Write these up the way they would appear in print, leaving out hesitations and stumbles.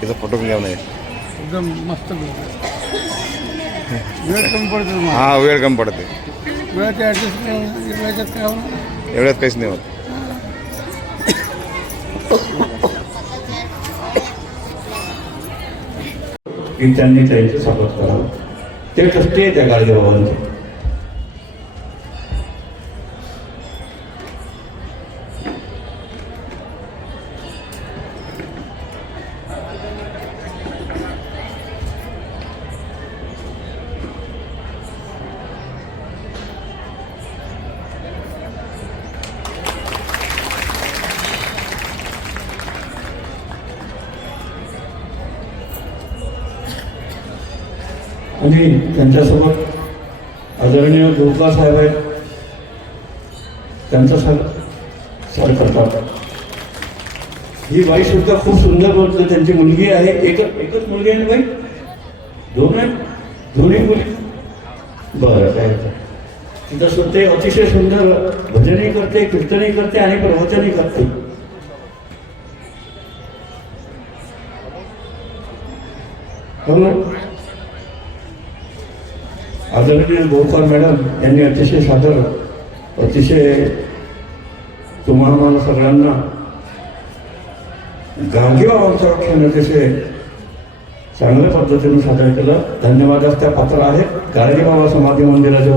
त्याचा फोटो घ्या नाही एकदम मस्त वेळ कमी पडतो. हां वेळ कमी पडते. वेळाच्या ॲडजस्ट काय होणार एवढ्यात काहीच नाही होत. की त्यांनी त्यांचं स्वागत करावं. ते ट्रस्टी आहे त्या गाडगेबाबांचे. आणि त्यांच्यासोबत आदरणीय गुरुकार साहेब आहेत, त्यांचा सर करतात. ही बाई सुद्धा खूप सुंदर बोलते. त्यांची मुलगी आहे, एकच मुलगी आहे ना बाई? दोन आहेत? दोन्ही मुली? बरं काय तिथं सुद्धा अतिशय सुंदर भजनही करते, कीर्तनही करते आणि प्रवचनही करते. हो ना? आदरणीय गोपाल मॅडम यांनी अतिशय सादर, अतिशय तुम्हाला सगळ्यांना गाडगेबाबांचं रक्षण अतिशय चांगल्या पद्धतीने सादर केलं. धन्यवादास त्या पात्र आहेत. गाडगेबाबा समाधी मंदिराच्या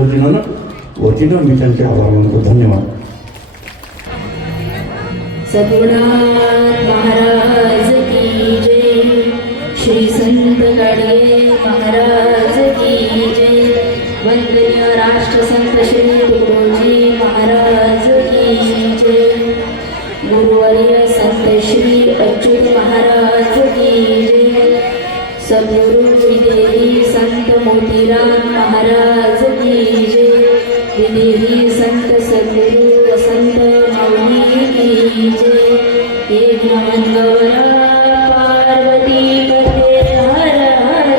वतीनं मी त्यांचे आभार मानतो. धन्यवाद. सद्गुरुनाथ महाराज की जय. श्री संत गाडगे महाराज की जय. वंदनीय राष्ट्रसंत श्री तुकडोजी महाराज की जय. गुरुवर्य संत श्री अच्युत महाराज की जय. सद्गुरु विदेही संत मोतीराम महाराज की जय. विदेही संत सद्गुरु वसंत माऊली की जय. हे ज्ञानगौरा पार्वती पते हर हर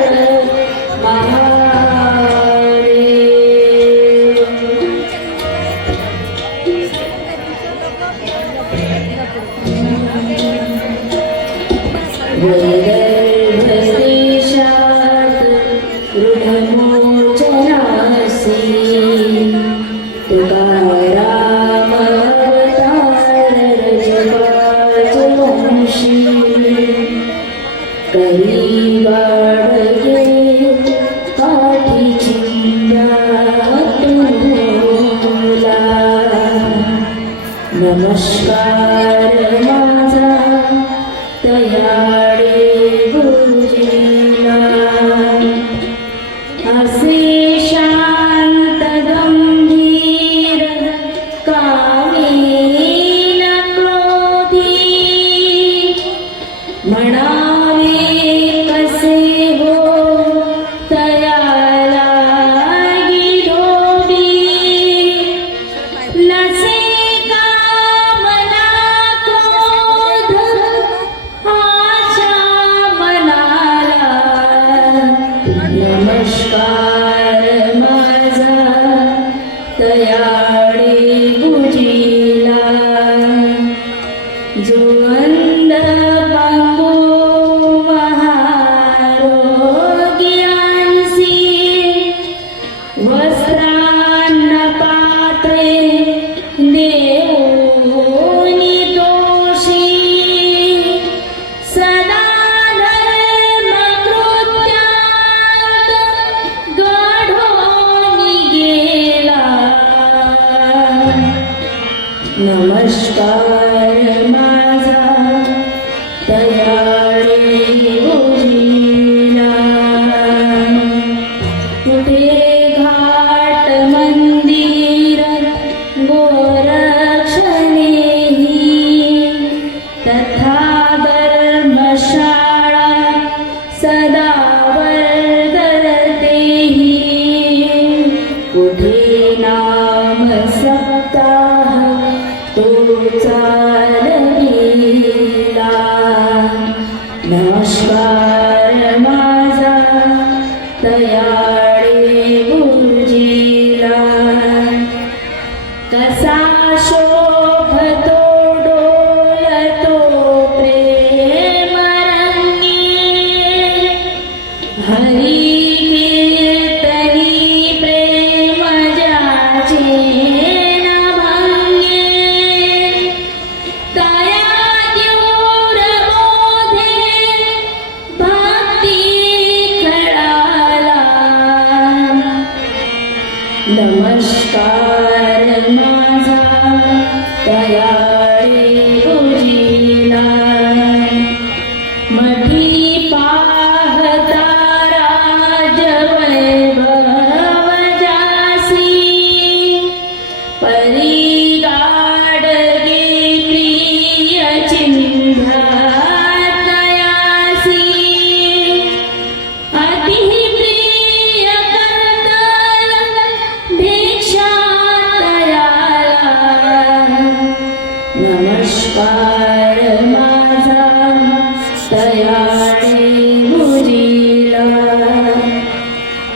महादेव. वैदर्भदेशात ऋणमोचनासी तुकाराम अवतार रजपाच वंशी. करी बाळगे काठी चिंध्या तुला. नमस्कार माझा तयाडे गुरुजीला. असे शांत गंभीर कामी न क्रोधी. म्हणावे कसे हो तयाला गिरोबी. नसे कामना क्रोध आशा मनाला. नमस्कार माझा तयाडे गुरुजीला. जो अंध बांबू महारोग्यांसी वस्त्रान्न पात्रे देऊनी दोषी. सदा धर्मकृत्यात गाढोनी गेला. नमस्कार माझा तयाडे गुरुजीला. कुठे घाट मंदिर गोरक्षणेही तथा धर्मशाळा सदा वर्धतेही. कुठे नाम सप्ताह तो चालविला. नमस्कार माझा तयाडे गुरुजीला. कसा शोभतो डोळा नमस्कार माझा तयाळे गुरुजीला,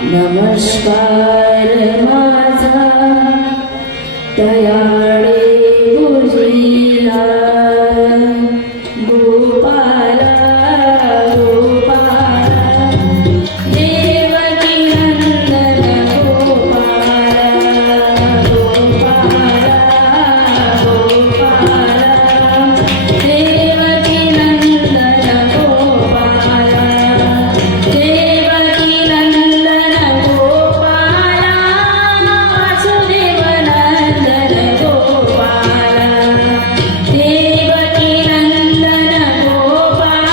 नमस्कार माझा तयाळे गुरुजीला. गोपाला गोपाला देवकी नंदन गोपाला, गोपाला गोपाला देवकी नंदन गोपाला, देवकी नंदन गोपाला, वासुदेव नंदन गोपाला, देवकी नंदन गोपाला,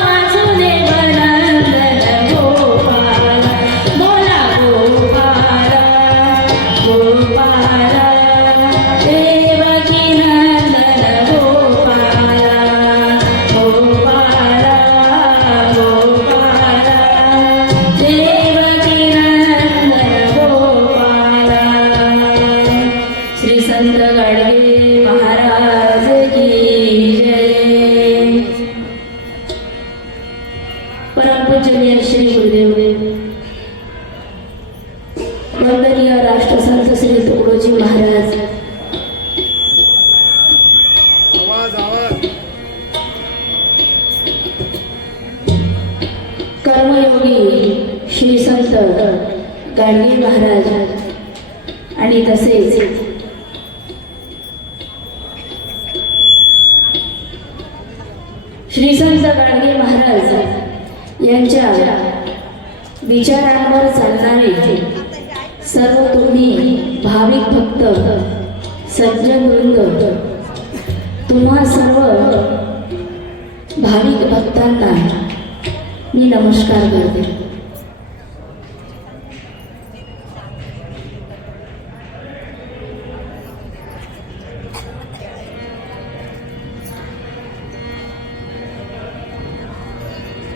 वासुदेव नंदन गोपाला. बोला गोपाला गोपाला देवकी नंदन गोपाला, गोपाला गोपाला देवकी नंदन गोपाला. श्री संत गाडगे महाराज की जय. परमपूजनीय श्री गुरुदेव वंदनीय राष्ट्रसंत श्री तुकडोजी महाराज, कर्मयोगी श्री संत गाडगे महाराज आणि तसेच श्री संत गाडगे महाराज यांच्या विचारांवर चालणारे सर्व तुम्ही भाविक भक्त सज्जन वृंद, तुम्हा सर्व भाविक भक्तांना मी नमस्कार करते.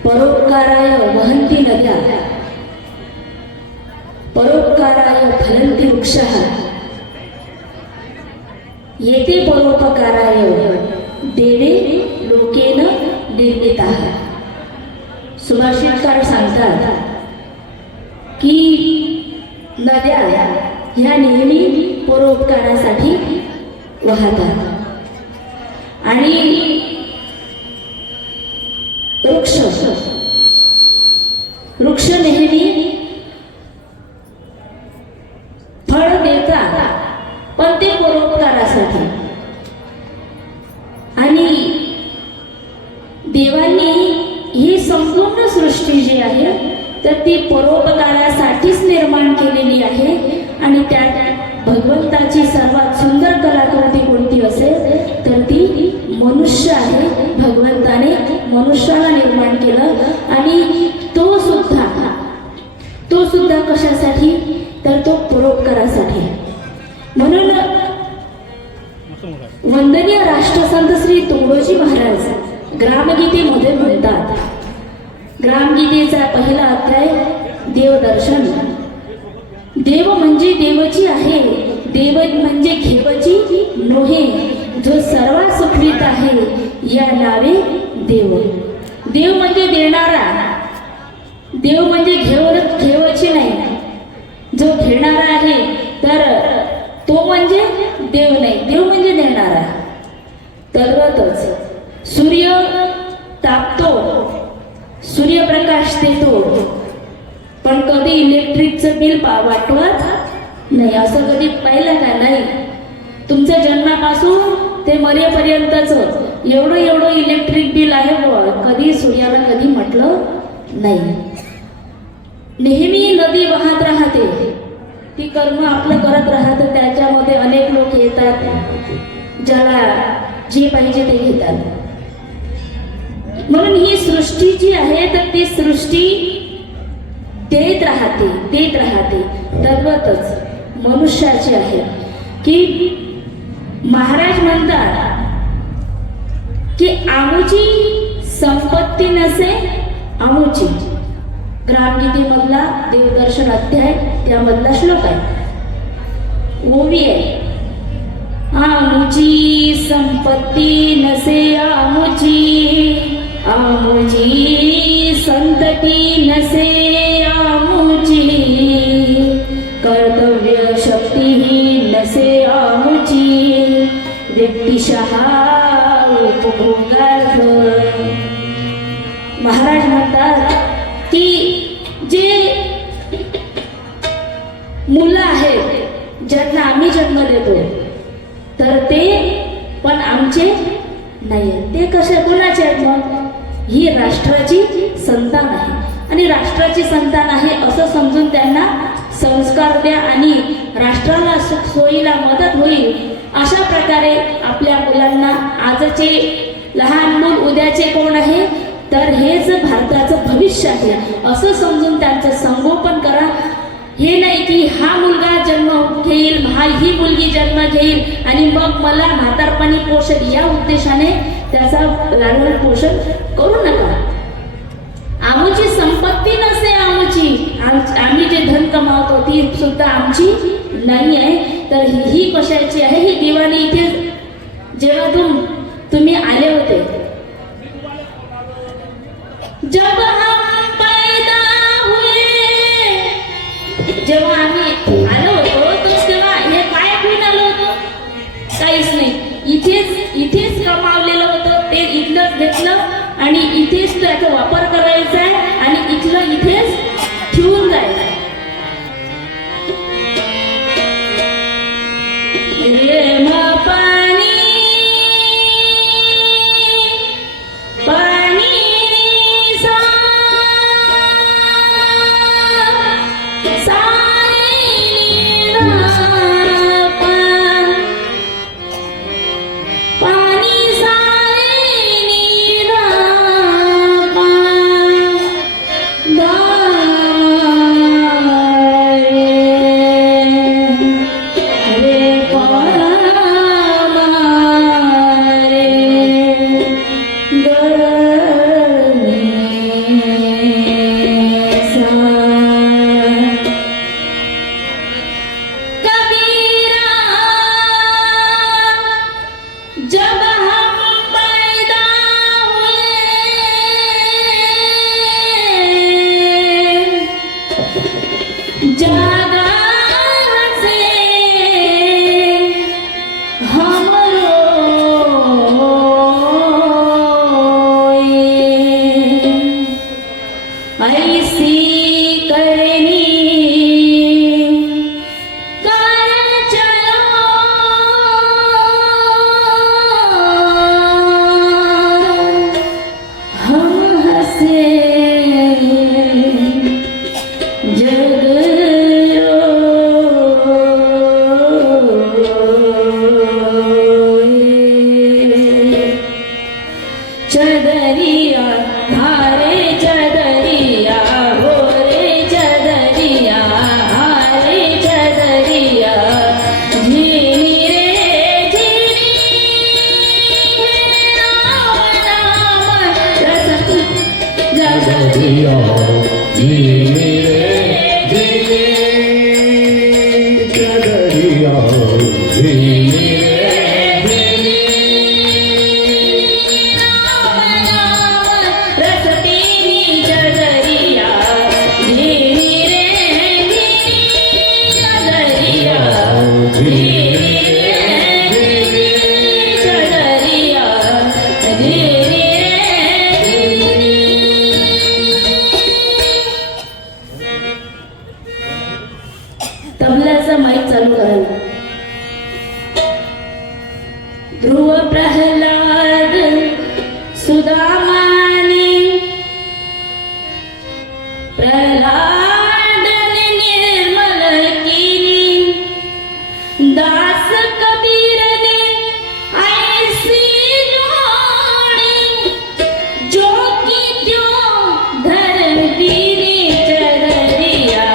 परोपकाराय वहन्ति नद्या, परोपकाराय फलन्ति वृक्षः, येते परोपकाराय देवे लोकेन निर्मिताः. सुभाषितकार सांगतात की नद्या ह्या नेहमी परोपकारासाठी वाहतात आणि वृक्ष नेहमी फळ देतात, पण ते परोपकारासाठी. आणि देवांनी ही संपूर्ण सृष्टी जी आहे तर ती परोपकारासाठीच निर्माण केलेली आहे. आणि त्यात भगवंताची सर्वात सुंदर कलाकृती कोणती असेल तर ती मनुष्य आहे. भगवंताने मनुष्याला निर्माण केलं आणि तो सुद्धा कशासाठी तर तो परोपकारासाठी. म्हणून वंदनीय राष्ट्रसंत श्री तुकडोजी महाराज ग्रामगीतेमध्ये म्हणतात, ग्रामगीतेचा पहिला अध्याय देवदर्शन. देव म्हणजे देवची आहे, देव म्हणजे घेवची नोहे, जो सर्वात सुखवीत आहे या नावे देव. देव म्हणजे देणारा, देव म्हणजे घेवची नाही. जो घेणारा आहे तर तो म्हणजे देव नाही, देव म्हणजे देणारा. तद्वतच सूर्य तापतो, सूर्यप्रकाश देतो, पण कधी इलेक्ट्रिकचं बिल वाटवत नाही. असं कधी पाहिलं का? नाही. तुमच्या जन्मापासून ते मरेपर्यंतचं एवढं इलेक्ट्रिक बिल आहे, कधी सूर्याला कधी म्हटलं नाही. नेहमी नदी वाहत राहते, ती कर्म आपलं करत राहतं. त्याच्यामध्ये अनेक लोक येतात, ज्याला जे पाहिजे ते घेतात. म्हणून ही सृष्टी जी आहे तर ती सृष्टी देत राहते. तद्वतच मनुष्याची आहे की महाराज म्हणतात की आमुची संपत्ती नसे आमुची. ग्रामगीतेमधला देवदर्शन अध्याय त्यामधला श्लोक आहे, ओवी आहे. आमुची संपत्ती संपत्ती नसे आमुची, आमुची संतती नसे आमुची, कर्तव्य शक्तीही नसे आमुची, व्यक्तिशहा उपभोगार्थ. महाराज म्हणतात की जे मुलं आहेत ज्यांना आम्ही जन्म देतो तर ते पण आमचे नाही आहेत. ते कशा कोणाचे आहेत मग? ही राष्ट्राची संतान आहे आणि राष्ट्राची संतान आहे असं समजून त्यांना संस्कार द्या आणि राष्ट्राला सुख सोयीला मदत होईल अशा प्रकारे आपल्या मुलांना, आजचे लहान मूल उद्याचे कोण आहे तर हेच भारताचं भविष्य आहे असं समजून त्यांचं संगोपन करा. हे नाही की हा मुलगा जन्म घेईल, ही मुलगी जन्म घेईल आणि मग मला म्हातारपणी पोषण, या उद्देशाने त्याचा लालन पोषण करू नका. आमची संपत्ती नसे आमची, आम्ही जे धन कमावतो ती सुद्धा आमची नाही आहे. तर ही कशाची आहे? ही दिवाळी इथे जेव्हा तुम्ही आले होते, जब हम पैदा हुए, जेव्हा आम्ही आलो होतो तो तेव्हा हे काय घेऊन आलो होतो? काहीच नाही. इथेच कमावलेलं होतं ते इथलंच घेतलं आणि इथेच त्याचा वापर करायचा आहे आणि इथलं इथेच ठेवून जायचं. तबल्याचा माईक चालू करायला. ध्रुव प्रल्हाद सुदामानी, प्रल्हाद निर्मल कीनी, दास कबीर ने ऐसी जोड़ी, जो की त्यों धरती ने चदरिया,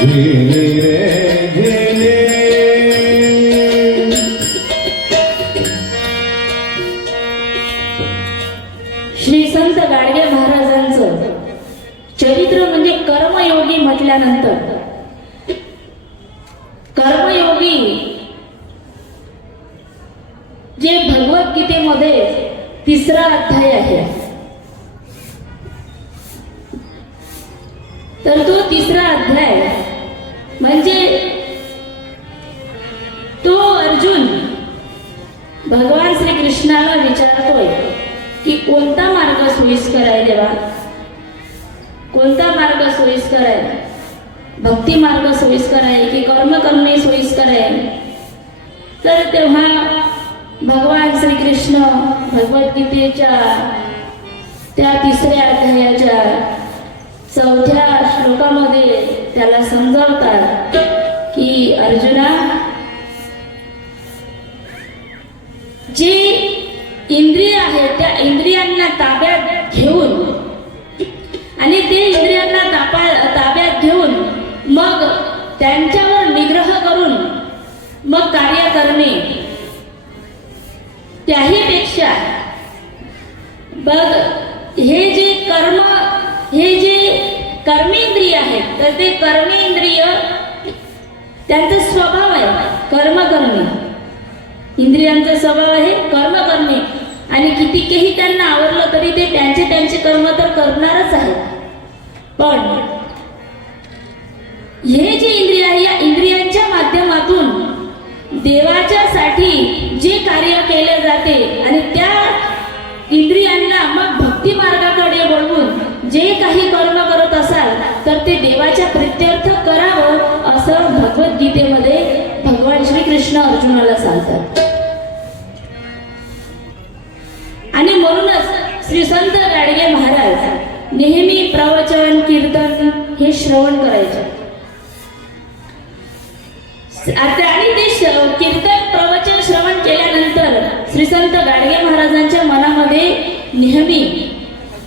झीनी रे झीनी झाल्यानंतर कर्मयोगी जे भगवद्गीतेमध्ये 3रा अध्याय आहे, तर तो 3रा अध्याय म्हणजे तो अर्जुन भगवान श्रीकृष्णाला विचारतोय की कोणता मार्ग सोयीस्कर आहे देवा, कोणता मार्ग सोयीस्कर आहे, भक्ती मार्ग सोयीस्कर आहे की कर्म करणे सोयीस्कर आहे. तर तेव्हा भगवान श्रीकृष्ण भगवद्गीतेच्या त्या 3ऱ्या अध्यायाच्या 4थ्या श्लोकामध्ये त्याला समजावतात की अर्जुना, जे इंद्रिय आहेत त्या इंद्रियांना ताब्यात घेऊन आणि ते इंद्रियांना ताब्यात घेऊन मग त्यांच्यावर निग्रह करून मग कार्य करणे, त्याहीपेक्षा बघ हे जे कर्मेंद्रिय आहेत तर ते कर्मेंद्रिय त्यांचा स्वभाव आहे कर्म करणे. इंद्रियांचा स्वभाव आहे कर्म करणे आणि कितीही त्यांना आवडलं तरी ते त्यांचे कर्म तर करणारच आहेत. पण हे जे इंद्रिय आहे या इंद्रियांच्या माध्यमातून देवाच्या साठी जे कार्य केले जाते आणि त्या इंद्रियांना मग भक्ती मार्गाकडे वळवून जे काही कर्म करत असाल तर ते देवाच्या प्रित्यर्थ करावं असं भगवद्गीतेमध्ये भगवान श्रीकृष्ण अर्जुनाला सांगतात. आणि म्हणूनच श्री संत गाडगे महाराज नेहमी प्रवचन कीर्तन हे श्रवण करायचे. आणि ते कीर्तन प्रवचन श्रवण केल्यानंतर श्री संत गाडगे महाराजांच्या मनामध्ये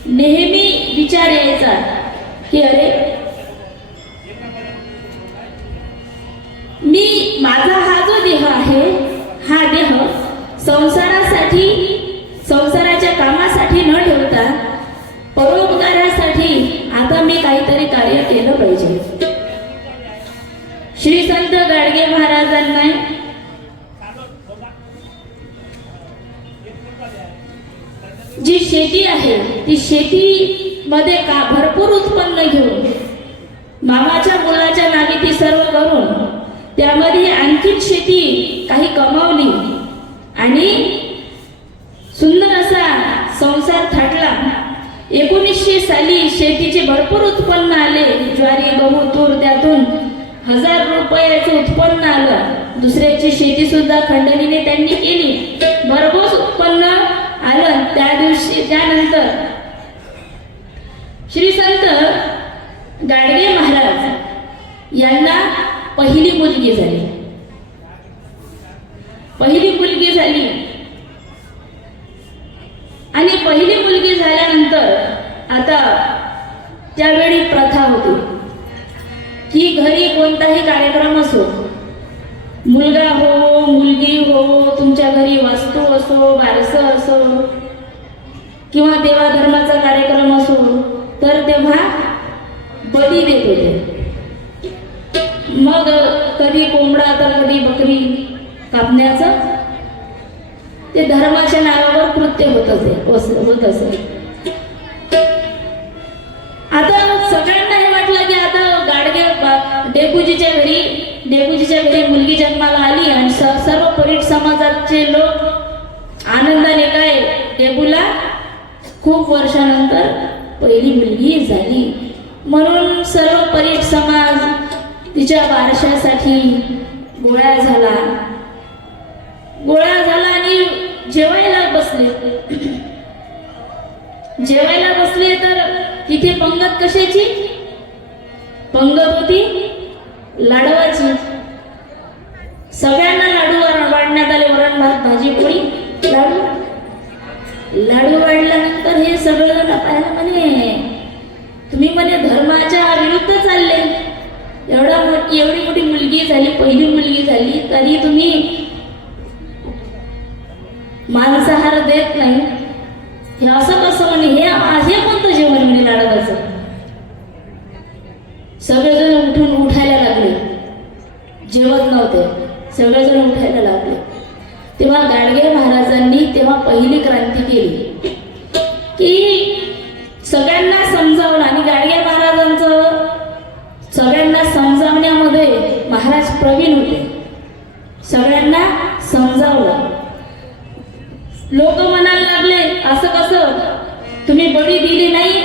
नेहमी विचार यायचा की अरे माझा हा जो देह आहे हा देह संसाराच्या कामासाठी न ठेवता परोपकारासाठी आता मी काहीतरी कार्य केलं पाहिजे. श्री संत गाडगे महाराजांना जी शेती आहे ती शेतीमध्ये भरपूर उत्पन्न घेऊन मामाच्या मुलाच्या नावे ती सर्व करून त्यामध्ये आणखीन शेती काही कमावली आणि सुंदर असा संसार थाटला. 1900 साली शेतीचे भरपूर उत्पन्न आले. ज्वारी गहू तूर त्यातून 1000 रुपयाचं उत्पन्न आलं. दुसऱ्याची शेती सुद्धा खंडणीने त्यांनी केली. भरघोस उत्पन्न आलं. त्यानंतर श्री संत गाडगे महाराज यांना पहिली मुलगी झाली आणि पहिली मुलगी झाल्यानंतर आता त्यावेळी प्रथा होती की घरी कोणताही कार्यक्रम असो, मुलगा हो मुलगी हो, तुमच्या घरी वास्तू असो बारसं असो किंवा देवाधर्माचा कार्यक्रम असो तर तेव्हा बळी देत होते. मग कधी कोंबडा तर कधी बकरी कापण्याचं ते धर्माच्या नावावर कृत्य होत असे. आता सगळ्यांना हे वाटलं की आता डेपुजीच्या घरी मुलगी जन्माला आली आणि सर्व परीट समाजाचे लोक आनंदाने काय डेबूला खूप वर्षानंतर पहिली मुलगी झाली म्हणून सर्व परीट समाज तिच्या बारशासाठी गोळा झाला आणि जेवायला बसले तर तिथे पंगत कशाची पंगत होती? लाडवाची. सगळ्यांना लाडू वाढण्यात आले. वरण भात भाजी पोळी लाडू वाढल्यानंतर हे सगळं पाहायला म्हणे तुम्ही म्हणे धर्माच्या विरुद्ध चालले. एवढी मोठी मुलगी झाली, पहिली मुलगी झाली तरी तुम्ही मांसाहार देत नाही. हे असं कसं म्हणे हे कोणतं जेवण म्हणे लाडवाचं. सगळेजण उठून गाडगे महाराजांनी तेव्हा पहिली क्रांती केली की सगळ्यांना समजावलं. आणि गाडगे महाराजांचं सगळ्यांना समजावण्यामध्ये महाराज प्रवीण होते. सगळ्यांना समजावलं. लोक म्हणायला लागले, असं कसं, तुम्ही बळी दिली नाही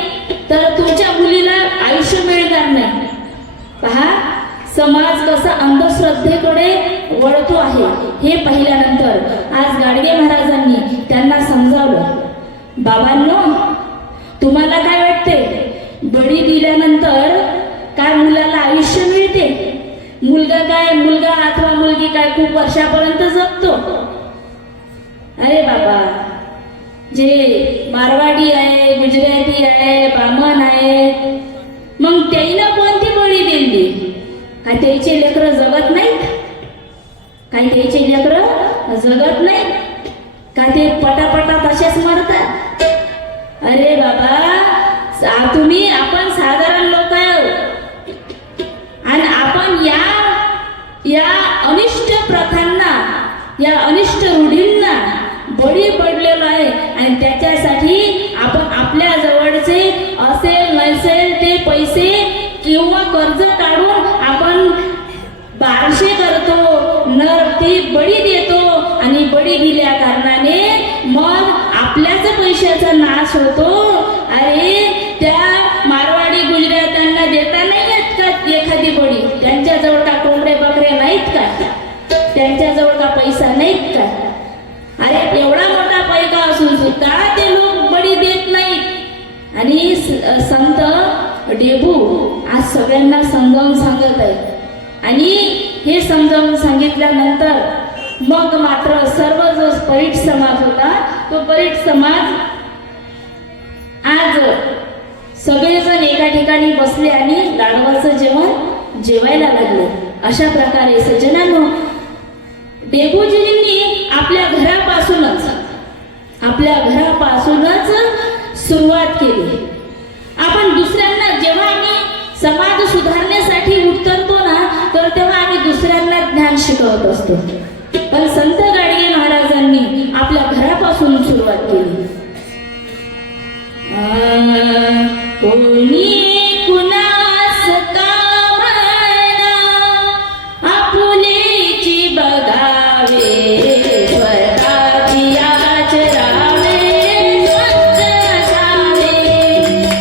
तर तुमच्या मुलीला आयुष्य मिळणार नाही. पहा, समाज कसा अंधश्रद्धेकडे वळतो आहे हे पाहिल्यानंतर आज गाडगे महाराजांनी त्यांना समजावलं. बाबांनो, तुम्हाला काय वाटते, बळी दिल्यानंतर काय मुलाला आयुष्य मिळते? मुलगा अथवा मुलगी काय खूप वर्षापर्यंत जगतो? अरे बाबा, जे मारवाडी आहे, गुजराती आहे, बामण आहे, मग त्याईनं कोणती बळी दिली? काय त्याचे लेकरं जगत नाहीत? काय त्याचे लेकरं जगत नाहीत? काय ते पटापटा तसेच मरतात? अरे बाबा, तुम्ही, आपण साधारण लोक आहोत आणि आपण या अनिष्ट प्रथांना, या अनिष्ट रूढींना बळी पडलेलो आहे. आणि त्याच्यासाठी आपण आपल्या जवळचे असेल नसेल ते पैसे किंवा कर्ज काढून आपण बारशे करतो, नर ती बळी देतो. आणि बळी दिल्या कारणाने मग आपल्याच पैशाचा नाश होतो. अरे, त्या मारवाडी गुजरात्यांना देता नाही येत का एखादी बळी? त्यांच्याजवळ का कोंबडे बकरे नाहीत का? त्यांच्याजवळ का पैसा नाहीत का? अरे, एवढा मोठा पैका असून सुद्धा ते लोक बळी देत नाहीत. आणि संत डेबू आज सगळ्यांना समजावून सांगत आहे. आणि हे समजावून सांगितल्यानंतर मग मात्र सर्व जो परीट समाज होता, तो परीट समाज आज सगळेजण एका ठिकाणी बसले आणि लाडवाचं जेवण जेवायला लागले. अशा प्रकारे सज्जनांनो, डेबूजींनी आपल्या घरापासूनच सुरुवात केली. आपण दुसऱ्यांना, जेव्हा आम्ही समाज सुधारण्यासाठी उतरतो ना, तर तेव्हा आम्ही दुसऱ्यांना ज्ञान शिकवत असतो. पण संत गाडगे महाराजांनी आपल्या घरापासून सुरुवात केली. कोणी कुणास कामना आपुलेची बघावे, स्वतःची आचरावे, स्वच्छ असावे,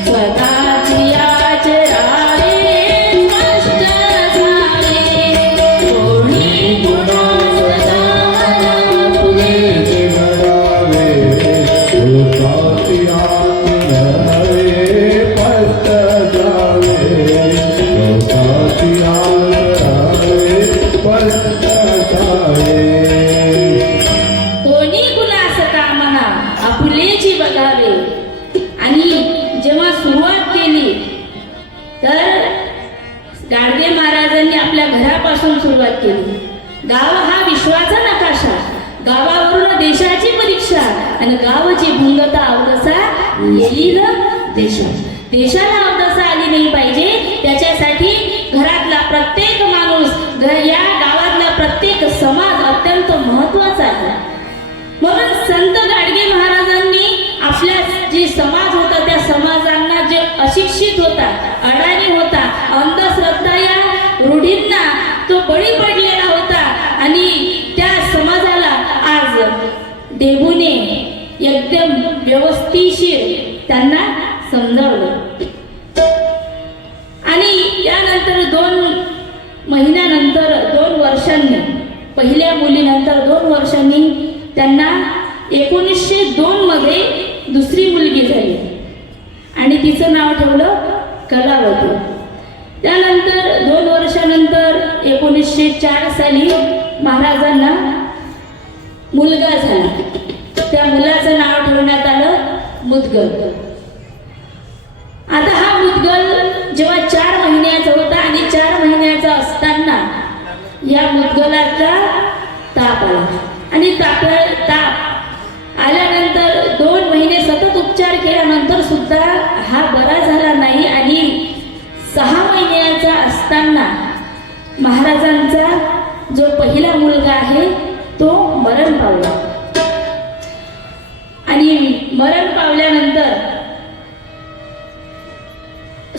स्वतःची आचरावे, स्पष्ट असावे. कोणी कुणास कामना आपुलेची बघावे, स्वतःची कोणी कुणास कामना आपुलेची बघावे. आणि जेव्हा सुरुवात केली तर गाडगे महाराजांनी आपल्या घरापासून सुरुवात केली. गाव हा विश्वाचा नकाशा, गावावरून देशाची परीक्षा, आणि गावाची भंगता अवदसा येईल देशात. देशाला अवदसा आली नाही पाहिजे, त्याच्यासाठी घरातला प्रत्येक माणूस, या गावातला प्रत्येक समाज अत्यंत महत्वाचा आहे. म्हणून संत गाडगे महाराजांनी आपल्या जे समाज होता, त्या समाजांना, जे अशिक्षित होता, अडाणी होता, अंधश्रद्धा या रूढींना तो बळी पडलेला होता, आणि त्या समाजाला आज डेबूने एकदम व्यवस्थितशीर त्यांना समजावलं. आणि त्यानंतर 2 महिन्यानंतर, 2 वर्षांनी, पहिल्या मुलीनंतर 2 वर्षांनी त्यांना 1902 मध्ये दुसरी मुलगी झाली आणि तिचं नाव ठेवलं कलावती. त्यानंतर 2 वर्षानंतर 1904 साली महाराजांना मुलगा झाला. त्या मुलाचं नाव ठेवण्यात आलं मुदगल. आता हा मुदगल जेव्हा 4 महिन्याचा होता, आणि 4 महिन्याचा असताना या मुदगलाचा ताप आला. आणि ताप आल्यानंतर 2 महिने सतत उपचार केल्यानंतर सुद्धा हा बरा झाला नाही. आणि 6 महिन्याचा असताना महाराजांचा जो पहिला मुलगा आहे तो मरण पावला. आणि मरण पावल्यानंतर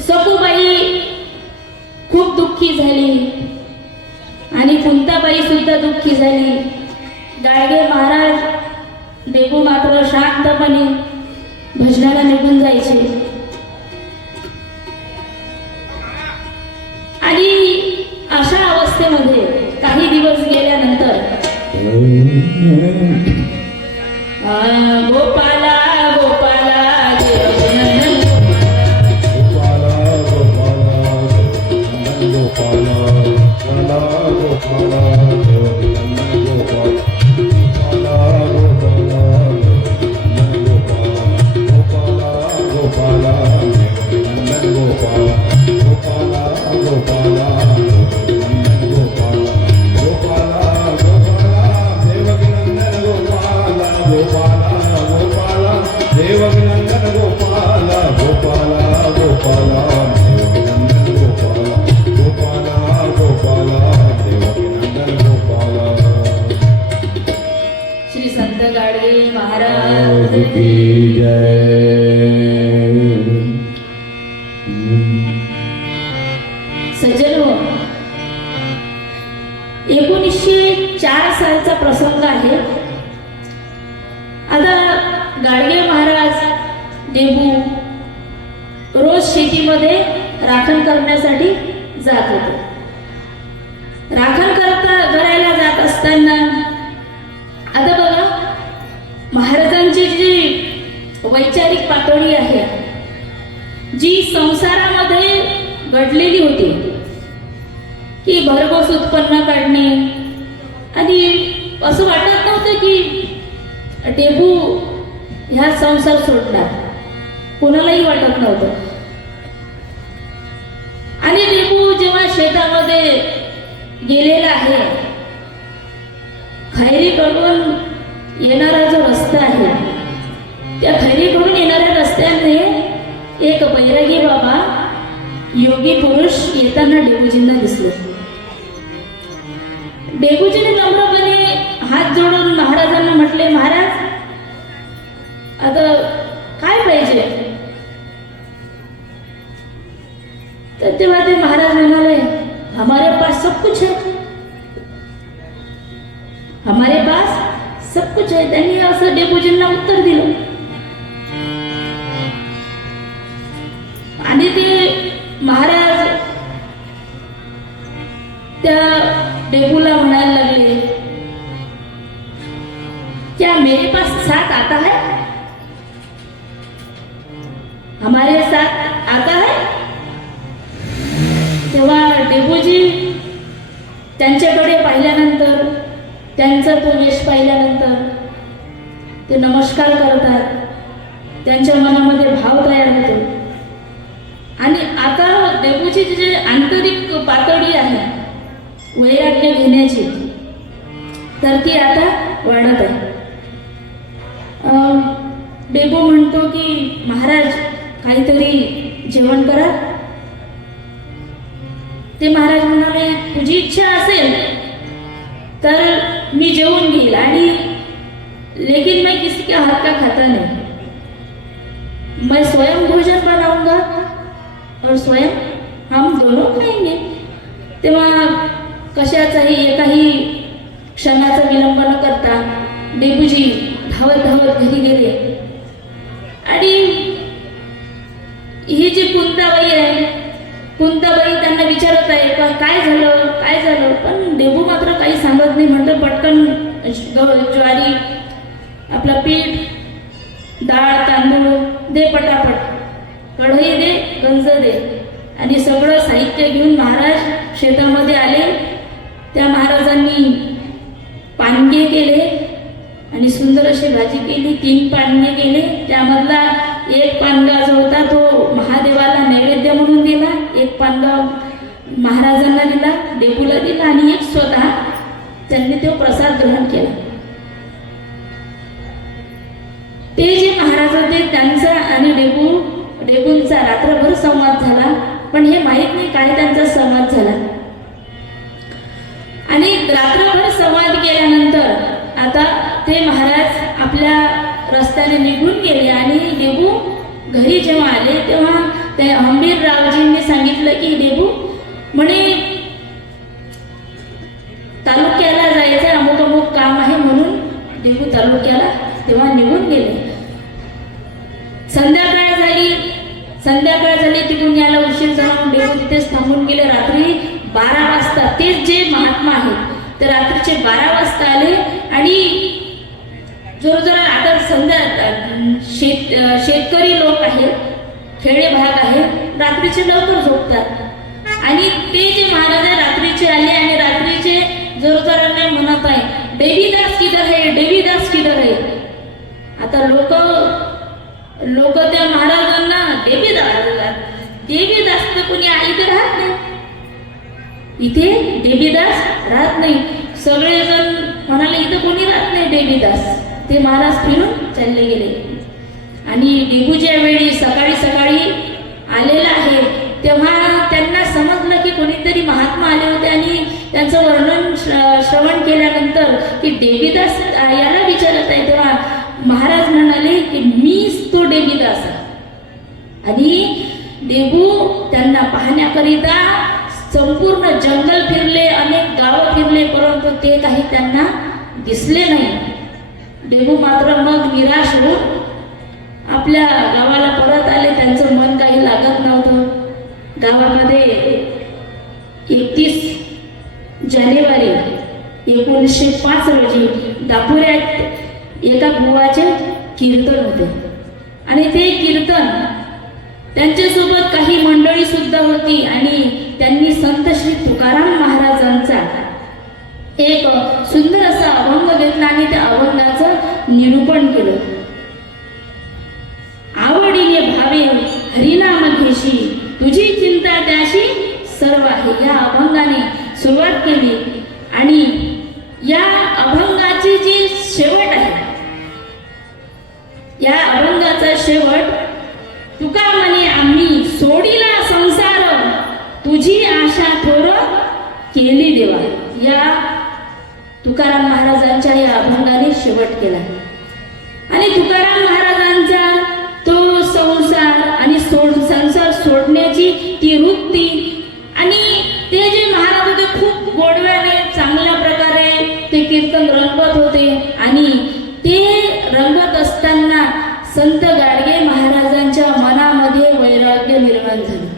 सखूबाई खूप दुःखी झाली आणि कुंताबाई सुद्धा दुःखी झाली. गाडगे महाराज देहू मात्र शांतपणे भजनाला निघून जायचे. आणि अशा अवस्थेमध्ये काही दिवस गेल्यानंतर गोपाला गोपाला देवनंदन श्री संत गाडगे महाराज की जय. सज्जनो, 1904 सालचा प्रसंग आहे. आता गाडगे महाराज देहू रोज शेतीमध्ये राखण करण्यासाठी जात होते. राखण करायला जात असताना आता बघा, महाराजांची जी वैचारिक पातळी आहे, जी संसारामध्ये घडलेली होती की भरघोस उत्पन्न काढणे, आणि असं वाटत नव्हतं की देहू ह्या संसार सोडणार, कोणालाही वाटत नव्हतं. आणि देहू जेव्हा शेतामध्ये गेलेला आहे, खैरीकडून येणारा जो रस्ता आहे, त्या खैरीकडून येणाऱ्या रस्त्याने एक बैरागी बाबा योगी पुरुष येताना देहूजींना दिसले. देहूजीने नम्रपणे हात जोडून महाराजांना म्हटले, महाराज आता काय पाहिजे? तर तेव्हा ते महाराज म्हणाले, हमारे पास सब कुछ है, हमारे पास सब कुछ है. त्यांनी असं देहूजींना उत्तर दिलं. आणि ते महाराज त्या देहूला म्हणायला लागले, क्या मेरे पास साथ आता है, हमारे साथ आता है? तेव्हा देहूजी त्यांच्याकडे पाहिल्यानंतर, त्यांचा तो वेश पाहिल्यानंतर ते नमस्कार करतात. त्यांच्या मनामध्ये भाव तयार होतो. आणि आता देहूची जी आंतरिक पातळी आहे वैराग्य घेण्याची, तर ती आता वाढत आहे. देहू म्हणतो की महाराज काहीतरी जेवण करा. ते महाराज म्हणाले, तुझी इच्छा असेल तर मी जेवून घेईल, आणि लेकिन मैं किसी के हाथ का खाता नहीं, मैं स्वयं भोजन बनाऊंगा और स्वयं हम दोनों खाएंगे. तेव्हा कशाचाही एकाही क्षणाचा विलंब न करता देहूजी धावत धावत घरी गेले. आणि ही जी कुंताबाई आहे, कुंताबाई त्यांना विचारत आहे का काय झालं काय झालं, पण देहू मात्र काही सांगत नाही. म्हणतं पटकन ज्वारी, आपला पीठ, डाळ, तांदूळ दे, पटापट कढई दे, गंज दे. आणि सगळं साहित्य घेऊन महाराज शेतामध्ये आले. त्या महाराजांनी पानगे केले आणि सुंदर अशी भाजी केली. 3 पानगे केले. त्यामधला एक पानगा जो होता तो महादेवाला नैवेद्य म्हणून दिला, एक पानगा महाराजांना दिला, देहूला दिला, आणि एक स्वतः त्यांनी तो प्रसाद ग्रहण केला. ते जे महाराज होते त्यांचा आणि देहूंचा रात्रभर संवाद झाला, पण हे माहीत नाही काय त्यांचा संवाद झाला. आणि रात्रभर संवाद केल्यानंतर आता ते महाराज आपल्या रस्त्याने निघून गेले आणि देबू घरी जेव्हा आले तेव्हा ते हंबीररावजींनी सांगितलं की देबू म्हणे तालुक्याला जायचं अमुक अमुक काम आहे म्हणून देबू तालुक्याला तेव्हा निघून गेले. संध्याकाळ झाली तिकडून यायला उशीर झाला. देबू तिथेच थांबून गेले. रात्री 12 वाजता तेच जे महात्मा आहेत ते रात्रीचे 12 वाजता आले आणि जरा आता शेतकरी लोक आहेत, खेडे भाग आहे, रात्रीचे लवकर झोपतात आणि ते जे महाराज रात्रीचे आले आणि रात्रीचे जोरजोराने म्हणत आहे देवीदास किधर है, देवीदास किधर है. आता लोक त्या महाराजांना देवीदास तर कोणी इथे राहत नाही, इथे देवीदास राहत नाही. सगळेजण म्हणाले इथं कोणी राहत नाही देवीदास. ते महाराज फिरून चालले गेले आणि देबू ज्या वेळी सकाळी आलेला आहे तेव्हा त्यांना समजलं की कोणीतरी महात्मा आले होते आणि त्यांचं वर्णन श्रवण केल्यानंतर की देवीदास याला विचारत आहे. तेव्हा महाराज म्हणाले की मीच तो देवीदास आहे. आणि देबू त्यांना पाहण्याकरिता संपूर्ण जंगल फिरले, अनेक गावं फिरले, परंतु ते काही त्यांना दिसले नाही. देबू मात्र मग निराश होऊन आपल्या गावाला परत आले. त्यांचं मन काही लागत नव्हतं. गावामध्ये 31 जानेवारी 1905 रोजी दापुऱ्यात एका बुवाचे कीर्तन होते आणि ते कीर्तन त्यांच्यासोबत काही मंडळी सुद्धा होती आणि त्यांनी संत श्री तुकाराम महाराजांचा एक सुंदर असा अभंग घेतला आणि त्या अभंगाचं निरूपण केलं. आवडीने भावे हरिनाम घेशी, तुझी चिंता त्याशी सर्व आहे. या अभंगाने सुरुवात केली आणि या अभंगाची जी शेवट आहे, या अभंगाचा शेवट तुका म्हणे आम्ही सोडीला संसार, तुझी आशा थोर केली देवा. या तुकाराम महाराजांच्या या अभंगाने शेवट केला आणि तुकाराम महाराजांचा तो संसार आणि संसार सोडण्याची ती वृत्ती आणि ते जे महाराज होते खूप गोडव्याने चांगल्या प्रकारे ते कीर्तन रंगवत होते आणि ते रंगवत असताना संत गाडगे महाराजांच्या मनामध्ये वैराग्य निर्माण झाले.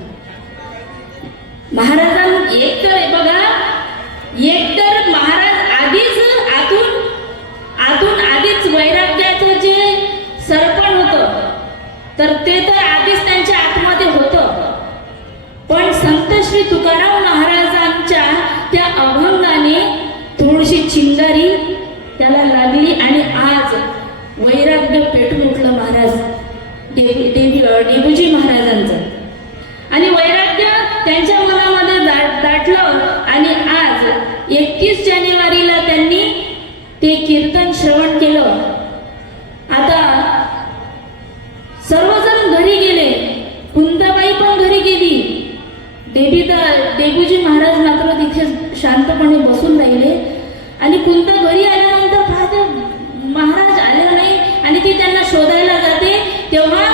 महाराजांना एकतर महाराज आधीच वैराग्याचं जे सरपण होतं तर ते तर आधीच त्यांच्या आतमध्ये होतं, पण संत श्री तुकाराम महाराजांच्या त्या अभंगाने थोडीशी चिंगारी त्याला लागली आणि आज वैराग्य पेटून उठलं महाराज देबूजी महाराजांचं आणि वैराग्य त्यांच्या मनामध्ये दाटलं आणि आज 31 जानेवारीला त्यांनी ते कीर्तन श्रवण केलं. आता सर्वजण घरी गेले, कुंताबाई पण घरी गेली. देबूजी महाराज मात्र तिथे शांतपणे बसून राहिले आणि कुंता घरी आल्यानंतर पाहते महाराज आले नाही आणि ती त्यांना शोधायला जाते. तेव्हा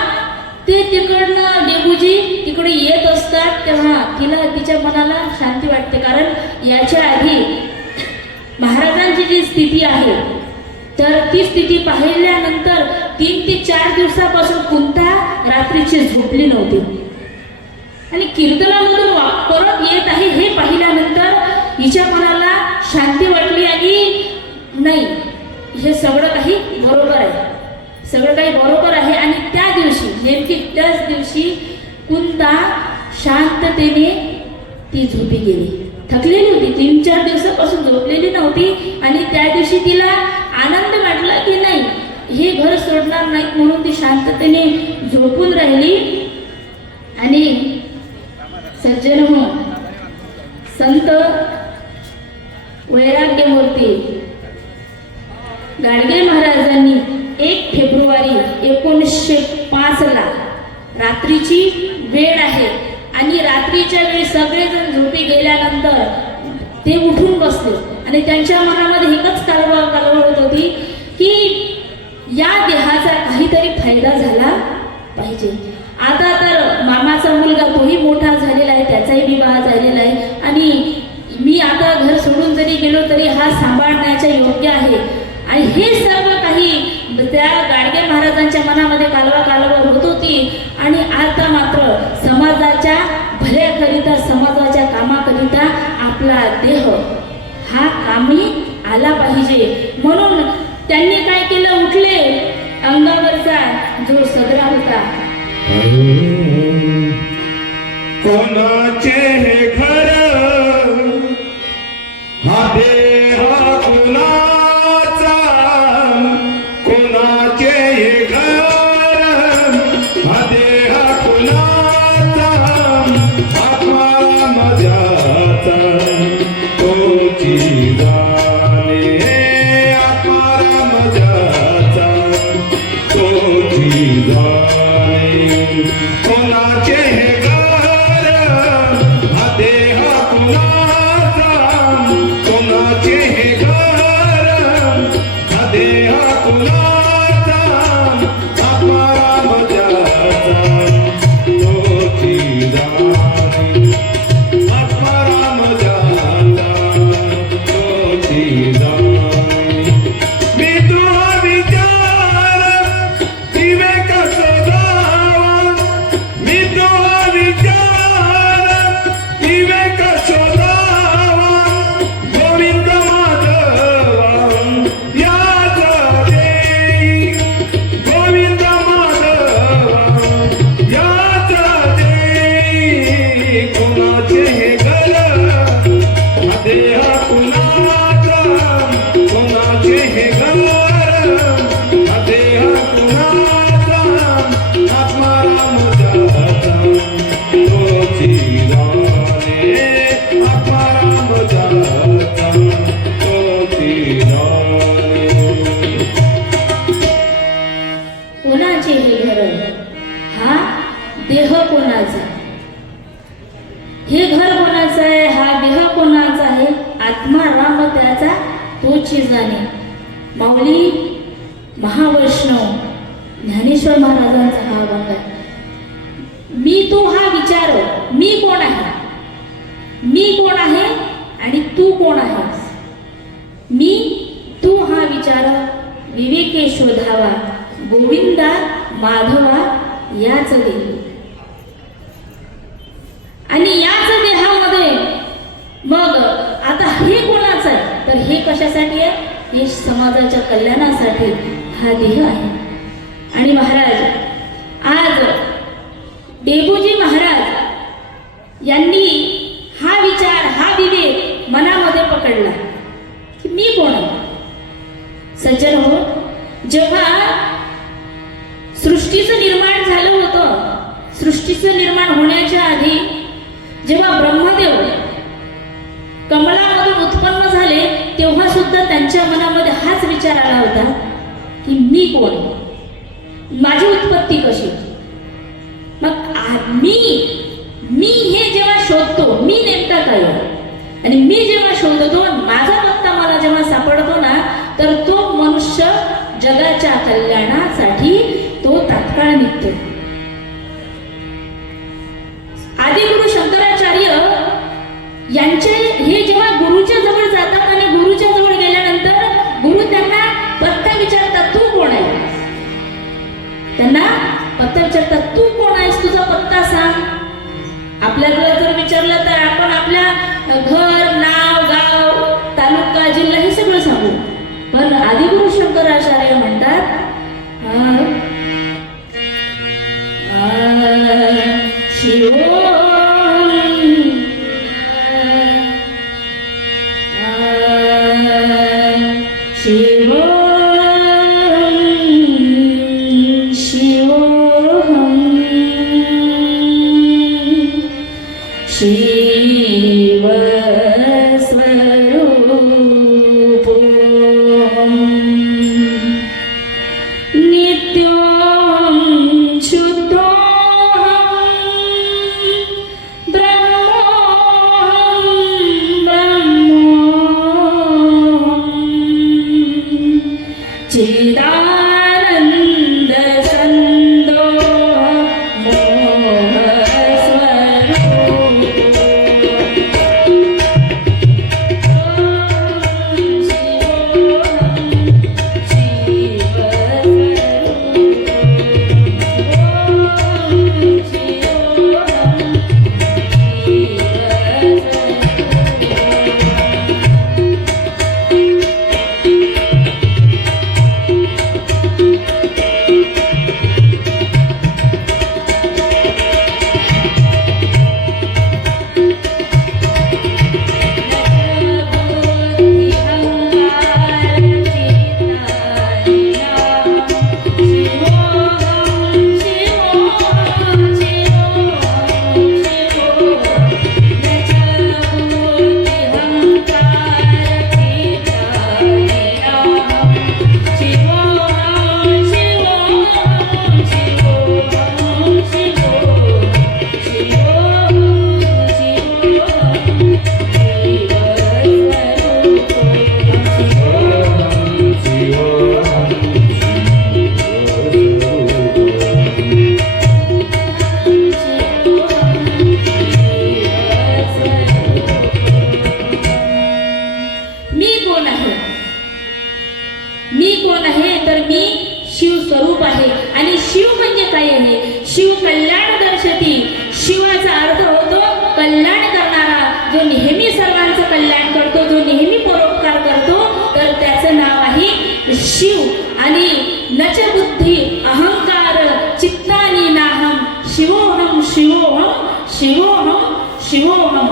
ते तिकडनं देबूजी तिकडे येत असतात. तेव्हा तिच्या मनाला शांती वाटते, कारण याच्या आधी महाराजांची जी स्थिती आहे तर ती स्थिती पाहिल्यानंतर 3 ते 4 दिवसापासून कुंता रात्रीची झोपली नव्हती आणि कीर्तनामधून परत येत आहे हे पाहिल्यानंतर हिच्या मनाला शांती वाटली आणि नाही, हे सगळं काही बरोबर आहे. आणि त्या दिवशी नेमकी त्याच दिवशी कुंता शांततेने ती झोपी गेली. थकलेली होती, 3-4 दिवसापासून झोपलेली नव्हती आणि त्या दिवशी तिला आनंद वाटला की नाही हे घर सोडणार नाही म्हणून ती शांततेने झोपून राहिली. आणि सज्जन हो, संत वैराग्यमूर्ती गाडगे महाराजांनी 1 फेब्रुवारी 1905 रात्रीची वेळ आहे आणि रात्रीच्या वेळी सगळेजण झोपी गेल्यानंतर ते उठून बसले आणि आणि त्यांच्या मनामध्ये एकच कालवड होत होती की या देहाचा काहीतरी फायदा झाला पाहिजे. आता तर मामाचा मुलगा तोही मोठा झालेला आहे, त्याचाही विवाह झालेला आहे आणि मी आता घर सोडून जरी गेलो तरी हा सांभाळण्याच्या योग्य आहे. आणि हे सर्व काही त्या गाडगे महाराजांच्या मनामध्ये कालवा होत होती. आणि आता मात्र समाजाच्या भल्याकरिता, समाजाच्या कामाकरिता आपला देह हा कामी आला पाहिजे. म्हणून त्यांनी काय केलं, उठले, अंगावरचा जो सदरा होता, कोणाचे हे घर, हा देह कुणाचा, कोणाचे हे घर, हा देह कुणाचा, आत्मा माझ्याचा तोची जाणे, आत्मा माझ्याचा तोची जाणे. कोणाचे हे घर, हा देह कुणाचा, कोणाचे हे घर, हा देह कुणाचा, आत्मा माझ्याचा तोची जाणे, आत्मा माझ्याचा तोची जाणे. मी तुझा विचार विवेक शोधावा, मी तुझा विचार विवेक शोधावा, गोविंद माधवा याच देई, गोविंद माधवा याच देई. कोणाचे हे घर, हा देह कुणाचा, कोणाचे हे घर, हा देह कुणाचा, आत्मा माझ्याचा तोची जाणे, आत्मा माझ्याचा तोची जाणे. कोणाचे हे घर, हा देह कोणाचा, हे घर कोणाचं आहे, हा देह कोणाचा आहे, आत्मा राम त्याचा तोची जाणे. माऊली महावैष्णव ज्ञानेश्वर महाराजांचा हा अभंग आहे. मी तू हा विचार, मी कोण आहे, मी कोण आहे आणि तू कोण आहेस. मी तू हा विचार विवेके शोधावा, गोविंदा माधवा याच देही. आणि याच देहामध्ये मग आता हे कोणाचं आहे, तर हे कशासाठी आहे, हे समाजाच्या कल्याणासाठी हा देह आहे. आणि महाराज आज डेबूजी महाराज यांनी हा विचार, हा विवेक मनामध्ये पकडला की मी कोण आहे. सज्जन हो, जेव्हा सृष्टीचं निर्माण झालं होतं, सृष्टीचं निर्माण होण्याच्या आधी जेव्हा ब्रह्मदेव कमलामधून उत्पन्न झाले, तेव्हा सुद्धा त्यांच्या मनामध्ये हाच विचार आला होता की मी कोण, माझी उत्पत्ती कशी. मग मी हे जेव्हा शोधतो, मी नेमका काय, आणि मी जेव्हा शोधतो, माझा पत्ता मला जेव्हा सापडतो ना, तर तो मनुष्य जगाच्या कल्याणासाठी तो तात्काळ निघतो. आदिगुरु शंकराचार्य यांचे हे जेव्हा गुरुच्या जवळ जातात आणि गुरुच्या जवळ गेल्यानंतर गुरु त्यांना पत्ता विचारतात, तू कोण आहे. त्यांना पत्ता विचारतात, तू कोण आहेस, तुझा पत्ता सांग. आपल्याला जर विचारलं तर आपण आपल्या घर, नाव, गाव, तालुका, जिल्हा हे सगळं सांगू. पण आदिगुरु शंकराचार्य म्हणतात, शिवोम शिव स्वरूपोऽहम् नित्योऽहं शुद्धोऽहं ब्रह्मोऽहं ब्रह्मोऽहम् तर मी शिव स्वरूप आहे. आणि शिव म्हणजे काय आहे? शिव कल्याण दर्शती. शिवाचा अर्थ होतो कल्याण करणारा, जो नेहमी सर्वांचं कल्याण करतो, जो नेहमी परोपकार करतो, तर त्याचं नाव आहे शिव. आणि नच बुद्धी अहंकार चित्तानी नाहम शिवोहम शिवोहम शिवोहम शिवोहम.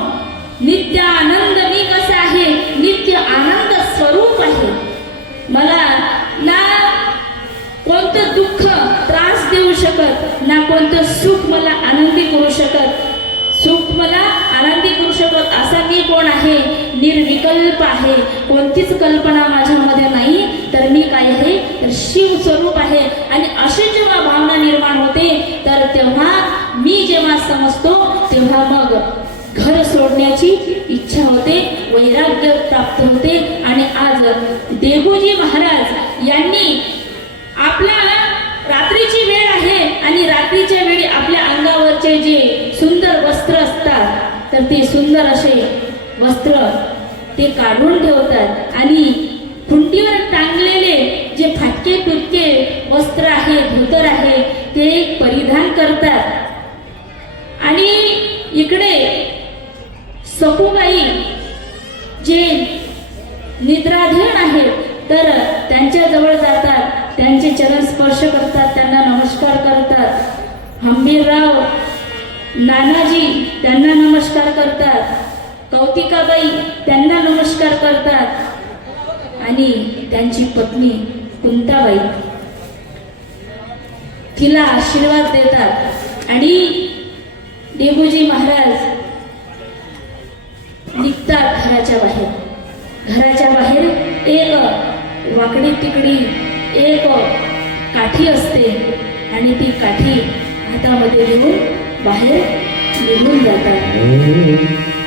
नित्य आनंद मी कसा आहे? नित्य आनंद स्वरूप आहे. मला ना कोणतं दुःख त्रास देऊ शकत, ना कोणतं सुख मला आनंदी करू शकत. सुख मला आनंदी करू शकत असा मी कोण आहे? निर्विकल्प आहे. कोणतीच कल्पना माझ्यामध्ये नाही, तर मी काय आहे? तर शिव स्वरूप आहे. आणि अशी जेव्हा भावना निर्माण होते, तर तेव्हा मी जेव्हा समजतो, तेव्हा मग घर सोडण्याची इच्छा होते, वैराग्य प्राप्त होते. आणि आज देहूजी महाराज यांनी आपल्या रात्रीची वेळ आहे, आणि रात्रीच्या वेळी आपल्या अंगावरचे जे सुंदर वस्त्र असतात, तर ते सुंदर असे वस्त्र ते काढून ठेवतात. आणि खुंटीवर टांगलेले जे फाटके तुटके वस्त्र आहे, धोतर आहे, ते परिधान करतात. आणि इकडे सखूबाई जे निद्राधीन आहेत, तर त्यांच्या जवळ जातात, त्यांचे चरण स्पर्श करतात, त्यांना नमस्कार करतात. हंबीरराव नानाजी त्यांना नमस्कार करतात. कौतिकाबाई त्यांना नमस्कार करतात. आणि त्यांची पत्नी कुंताबाई तिला आशीर्वाद देतात. आणि देहूजी महाराज निघतात घराच्या बाहेर. घराच्या बाहेर एक वाकडी तिकडी एक काठी असते, आणि ती काठी हातामध्ये घेऊन बाहेर निघून जातात.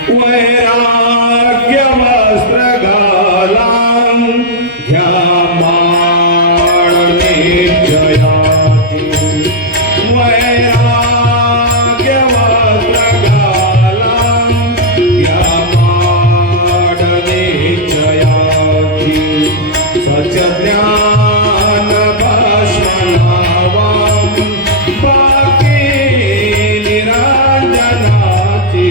वैराग्य वस्त्र घाला घ्या माळ निश्चयाची. वैराग्य वस्त्र घाला घ्या माळ निश्चयाची. सचज्ञान भाषणावा बाकी निरांजनाची.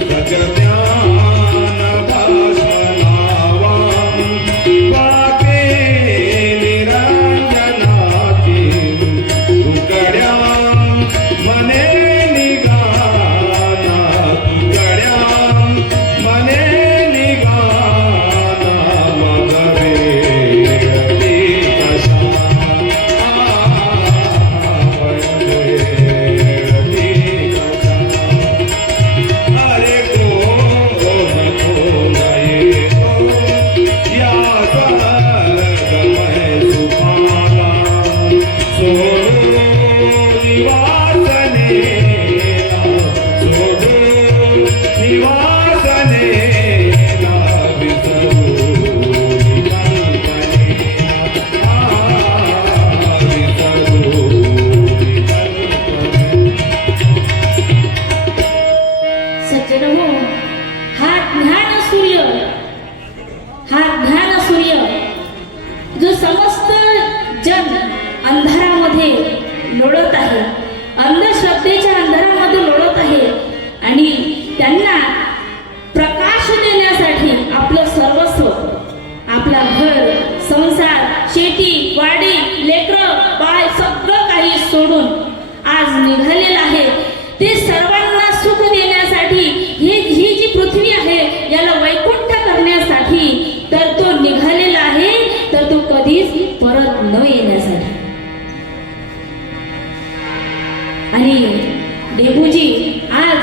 सचज्ञान भाषणावा बाकी निरांजनाची. तुकड्या मने निघाना, तुकड्या मने निघाना. मग वेळी कशा वेळी कशा. अरे कोण कोण येतो या सरगमय सुखाला. सोडून निवासनेला, सोडून निवासनेला. विसरून कल्पनेला, विसरून कल्पनेला. सज्जनो, हा ज्ञान सूर्य, हा ज्ञान सूर्य जो समस्त जन अंधारामध्ये लोळत आहे, अंधश्रद्धेच्या अंधारामध्ये लोळत आहे, आणि त्यांना प्रकाश देण्यासाठी आपलं सर्वस्व, आपला घर संसार शेती वाडी लेकरं बाळ सगळं काही सोडून आज निघालेलं आहे. ते सर्वांना सुख देण्यासाठी, ही जी पृथ्वी आहे याला वैकुंठ करण्यासाठी तर तो निघालेला आहे, तर तो कधीच परत न येण्यासाठी. आणि देहूजी आज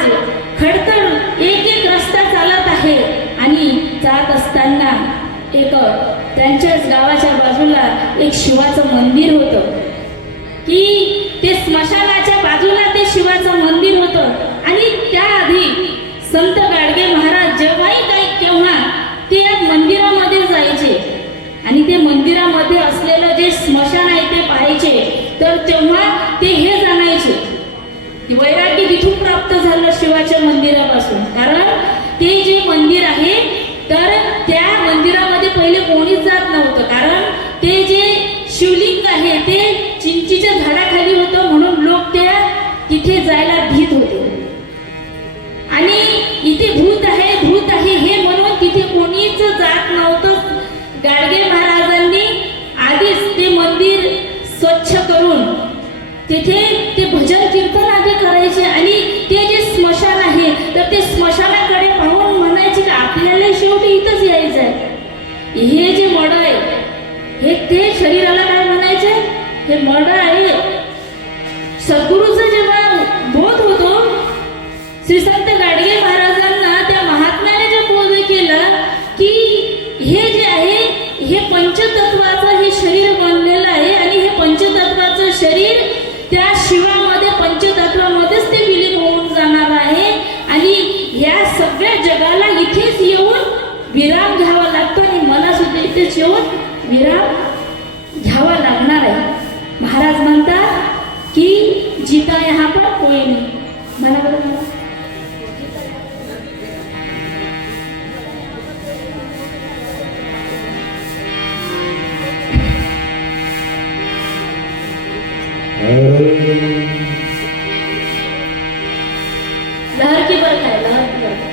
खडतर एक एक रस्ता चालत आहे, आणि जात असताना एक त्यांच्याच गावाच्या बाजूला एक शिवाचं मंदिर होतं, की ते स्मशानाच्या बाजूला ते शिवाचं मंदिर होतं. आणि त्याआधी संत गाडगे महाराज जेव्हाही काही केव्हा ते मंदिरामध्ये जायचे, आणि ते मंदिरामध्ये असलेलं जे स्मशान आहे ते पाहायचे, तर तेव्हा ते हे जाणायचे की वैराग्य तिथून प्राप्त झालं शिवाच्या मंदिरापासून. कारण ते जे मंदिर आहे, तर त्या मंदिरामध्ये पहिले कोणीच जात नव्हतं, कारण ते जे ते चिंचीच्या झाडाखाली होतं म्हणून लोक त्या तिथे जायला भीत होते. आणि इथे भूत आहे हे म्हणून तिथे कोणीच जात नव्हतं. गाडगे महाराजांनी आधीच ते मंदिर स्वच्छ करून तिथे ते भजन कीर्तन आधी करायचे. आणि ते जे स्मशान आहे तर ते स्मशानाकडे पाहून म्हणायचे की आपल्याला शेवटी इथंच यायचं आहे. हे जे मड आहे हे ते शरीराला काय म्हणायचे, हे मड आहे. सद्गुरूचा जेव्हा बोध होतो, श्री संत गाडगे महाराजांना त्या महात्म्याने जे बोध केला की हे जे आहे हे पंचतत्वाचं हे शरीर बनलेलं आहे आणि हे पंचतत्वाचं शरीर त्या शिवामध्ये पंचतत्वामध्येच ते विलीन होऊन जाणार आहे. आणि ह्या सगळ्या जगाला इथेच येऊन विराम घ्यावा लागतो आणि मला सुद्धा इथेच येऊन विराम घ्यावा लागणार आहे. महाराज म्हणतात की जीता यहाँ पर कोई नहीं. मला बरं लहर की बरं काय लहर की बरं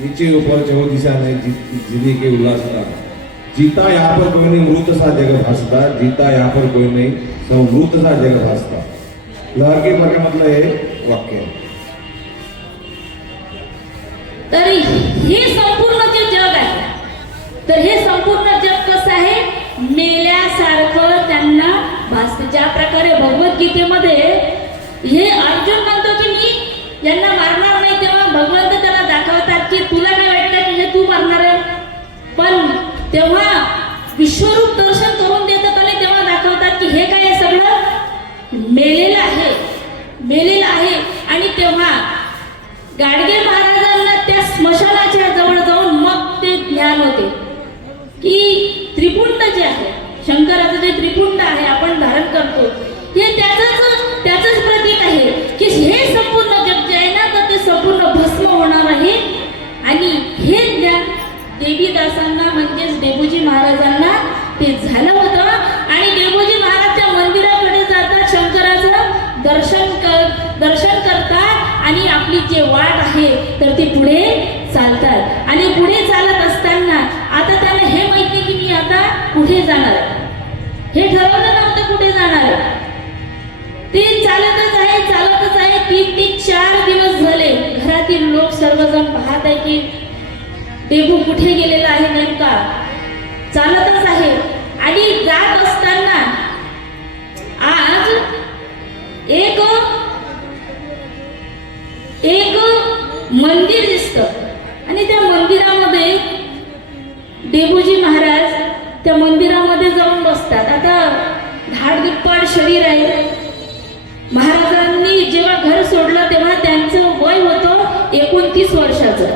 नीचे ऊपर चहो दिशा नहीं जीने के उल्लासता. जीता यहाँ पर कोई नहीं, मृत सा जगह भासता. जीता यहाँ पर कोई नहीं, सब मृत सा जगह भासता. लहर के पर का मतलब है वाक्य. तर हे संपूर्ण जे जग आहे तर हे संपूर्ण जग कसं आहे, मेल्यासारखं त्यांना भासतं. ज्या प्रकारे भगवद्गीतेमध्ये हे अर्जुन म्हणतो की मी यांना मारणार नाही, तेव्हा भगवंत त्याला दाखवतात की तुला काय वाटतं की हे तू मारणार आहे. पण तेव्हा विश्वरूप दर्शन करून देतात आणि तेव्हा दाखवतात की हे काय सगळं मेलेलं आहे. आणि तेव्हा गाडगे महाराजांना त्या स्मशानाच्या जवळ जाऊन मग ते ज्ञान होते की त्रिपुंड जे आहे, शंकराचं जे त्रिपुंड आहे आपण धारण करतो, हे त्याचंच प्रतीक आहे की हे संपूर्ण जग जे आहे ना तर ते संपूर्ण भस्म होणार आहे. आणि हे ज्ञान देवीदासांना म्हणजेच डेबूजी महाराजांना ते झालं होतं. आणि डेबूजी महाराज त्या मंदिराकडे जातात, शंकराचं दर्शन करतात आणि आपली जे वाट आहे तर ती पुढे चालतात. आणि पुढे चालत असताना आता त्यांना हे माहिती की मी आता कुठे जाणार आहे, हे ठरवलं नव्हतं कुठे जाणार आहे. ते चालतच आहे 3 ते 4 दिवस झाले. घरातील लोक सर्वजण पाहत आहे की डेबू कुठे गेलेला आहे, नेमका चालतच आहे. आणि जात असताना आज एक मंदिर दिसतं आणि त्या मंदिरामध्ये डेबूजी महाराज त्या मंदिरामध्ये जाऊन बसतात. आता धाडधिप्पाड शरीर आहे. महाराजांनी जेव्हा घर सोडलं तेव्हा त्यांचं वय होतं 29 वर्षाचं.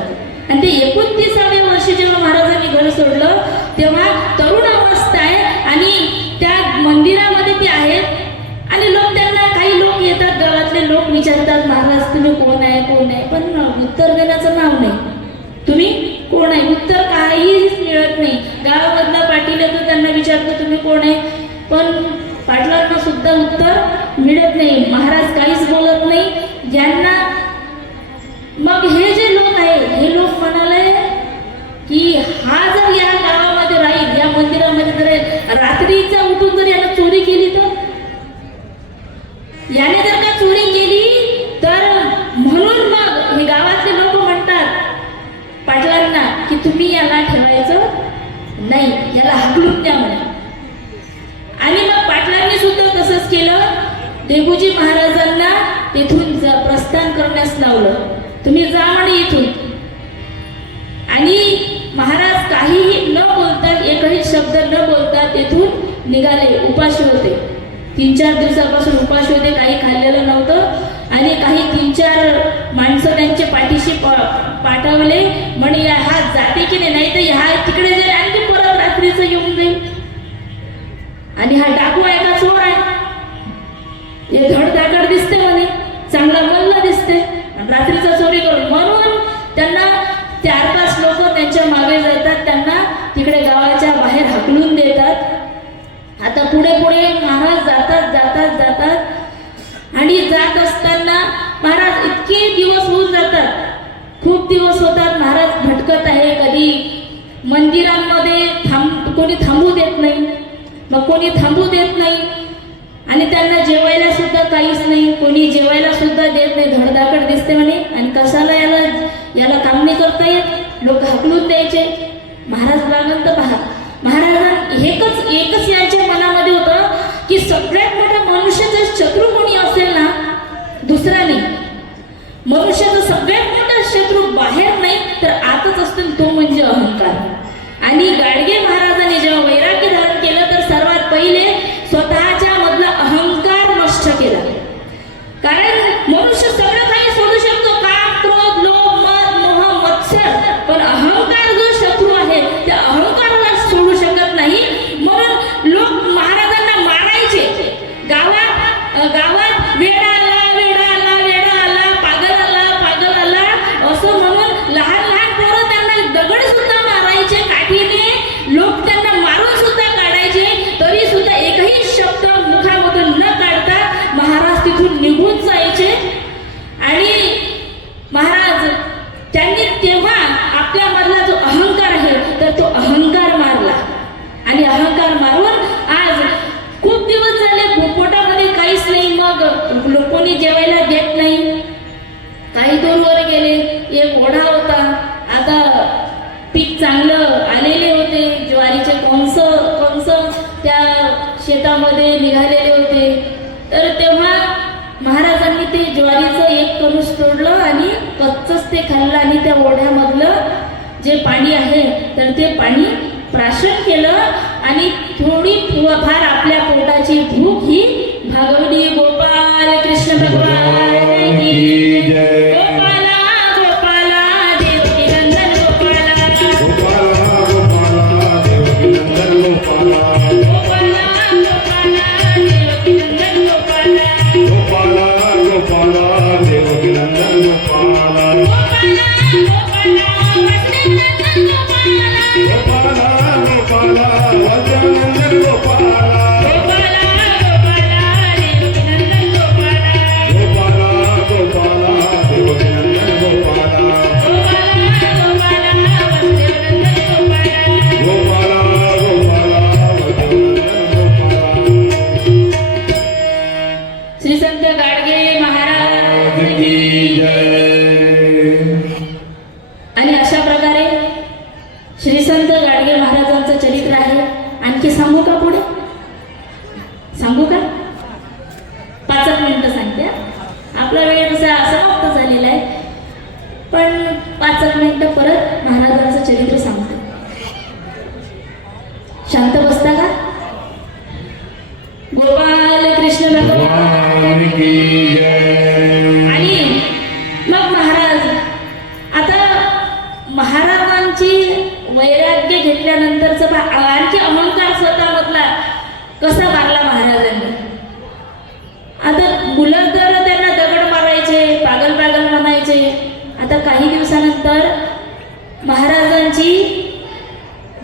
आणि ते 29व्या वर्षी जेव्हा महाराजांनी घर सोडलं तेव्हा तरुण अवस्था आहे आणि त्या मंदिरामध्ये ते आहेत. आणि काही लोक येतात, गावातले लोक विचारतात महाराज तुम्ही कोण आहे, पण उत्तर देण्याचं नाव नाही. तुम्ही कोण आहे उत्तर काहीच मिळत नाही. गावामधला पाटील येतो त्यांना विचारतो तुम्ही कोण आहे, पण पाटलांना सुद्धा उत्तर मिळत नाही. महाराज काहीच बोलत नाही ज्यांना. मग हे जे लोक आहे हे लोक म्हणाले की हा जर या गावामध्ये राहील, या मंदिरामध्ये जर रात्रीचा उठून जर यानं चोरी केली तर याने जर का चोरी केली तर म्हणून मग हे गावातले लोक म्हणतात पाटलांना की तुम्ही याला ठेवायचं नाही, याला हाकलून द्या म्हणे. आणि मग पाटलांनी सुद्धा तसंच केलं. डेबूजी महाराजांना तेथून प्रस्थान करण्यास लावलं, तुम्ही जा म्हणे इथून. आणि महाराज काहीही न बोलता, एकही शब्द न बोलता तेथून निघाले. उपाशी होते, 3-4 दिवसापासून उपाशी होते, काही खाल्लेलं नव्हतं. आणि काही 3-4 माणसं त्यांच्या पाठीशी पाठवले म्हणे हा जाते की नाही तर हा तिकडे जाईल आणखी परत रात्रीचं येऊन जाईल. आणि हा डाकू आहे का चोर आहे, हे धडधाकड दिसते म्हणे, चांगला मल्ल दिसते, रात्रीचा चोरी करून. म्हणून त्यांना तिकडे गावाच्या बाहेर हाकलून देतात. आता पुढे पुढे महाराज जातात जातात जातात आणि जात असताना महाराज इतके दिवस होऊन जातात, खूप दिवस होतात. महाराज भटकत आहे. कधी मंदिरांमध्ये कोणी थांबू देत नाही, मग कोणी थांबू देत नाही आणि त्यांना जेवायला सुद्धा काहीच नाही, कोणी जेवायला सुद्धा देत नाही. धडधाकड दिसते म्हणे आणि कशाला याला काम नाही करता येत, लोक हाकलून द्यायचे. महाराज लागल तर पहा, महाराजांना एकच यांच्या मनामध्ये होतं की सगळ्यात मोठा मनुष्याचा शत्रू कोणी असेल ना, दुसरा नाही. मनुष्याचा सगळ्यात मोठा शत्रू बाहेर नाही तर आतच असतो, तो म्हणजे अहंकार. आणि गाडगे महाराजांनी जेव्हा वैराग्य धारण केलं तर सर्वात पहिले स्वतःच्या मधला अहंकार नष्ट केला. कारण मनुष्य सगळं काही सोडू शकतो, काम, क्रोध, लोभ, मद, मोह, मत्सर, पण अहंकार जो शत्रू आहे त्या अहंकाराला सोडू शकत नाही. म्हणून लोक महाराजांना मारायचे. गावात वेडा आला, वेडा आला, वेडा आला, पागल आला, पागल आला असं म्हणून लहान लहान पोरं त्यांना दगड सुद्धा मारायचे काठीने. लोक त्यांना मारून सुद्धा काढायचे, तरी सुद्धा एकही शब्द मुखामधून न काढता महाराज तिथून निघून जायचे. आणि महाराज त्यांनी तेव्हा आपल्या मधला जो अहंकार आहे तर तो अहंकार मारला. आणि अहंकार मारून आज खूप दिवस झाले पोटामध्ये काहीच नाही, मग कोणी जेवायला देत नाही. काही दूरवर गेले. एक ओढा होता, आता पीक चांगलं आलेले होते, ज्वारीचे कणस त्या शेतामध्ये निघालेले होते. तर तेव्हा महाराजांनी ते ज्वारीचं एक कणूस तोडलं आणि कच्चच ते खाल्लं आणि त्या ओढ्यामधलं जे पाणी आहे तर ते पाणी प्राशन केलं आणि थोडी फार आपल्या पोटाची भूक ही भागवली. गोपाल कृष्ण भगवान की जय. गोपाला गोपाला देवकी नंदन गोपाला, गोपाला गोपाला देवकी नंदन गोपाला, गोपाला गोपाला देवकी नंदन गोपाला, गोपाला गोपाला देवकी नंदन गोपाला, गोपाला गोपाला वसंत नंदन गोपाला, गोपाला गोपाला वज्रनंदन गोपाला, गोपाला गोपाला देवकी नंदन गोपाला, गोपाला गोपाला देवकी नंदन गोपाला, गोपाला गोपाला वसंत नंदन गोपाला. गोपाला गोपाला वज्रनंदन गोपाला. श्री संत गाडगे महाराज की जय. आणि अशा प्रकारे श्री संत गाडगे महाराजांचं चरित्र आहे. आणखी सांगू का पुढे? सांगू का? 5 मिनिटं सांगते. आपला वेळ तसा समाप्त झालेला आहे, पण 5 मिनिटं परत महाराजांचं चरित्र सांगते. शांत बसता का? गोपाल कृष्ण भगवान की जय. आणि मग महाराजांची वैराग्य घेतल्यानंतरच आणखी अहंकार स्वतःमधला कसा मारला महाराजांनी. आता मुलं तर त्यांना दगड मारायचे, पागल पागल म्हणायचे. आता काही दिवसानंतर महाराजांची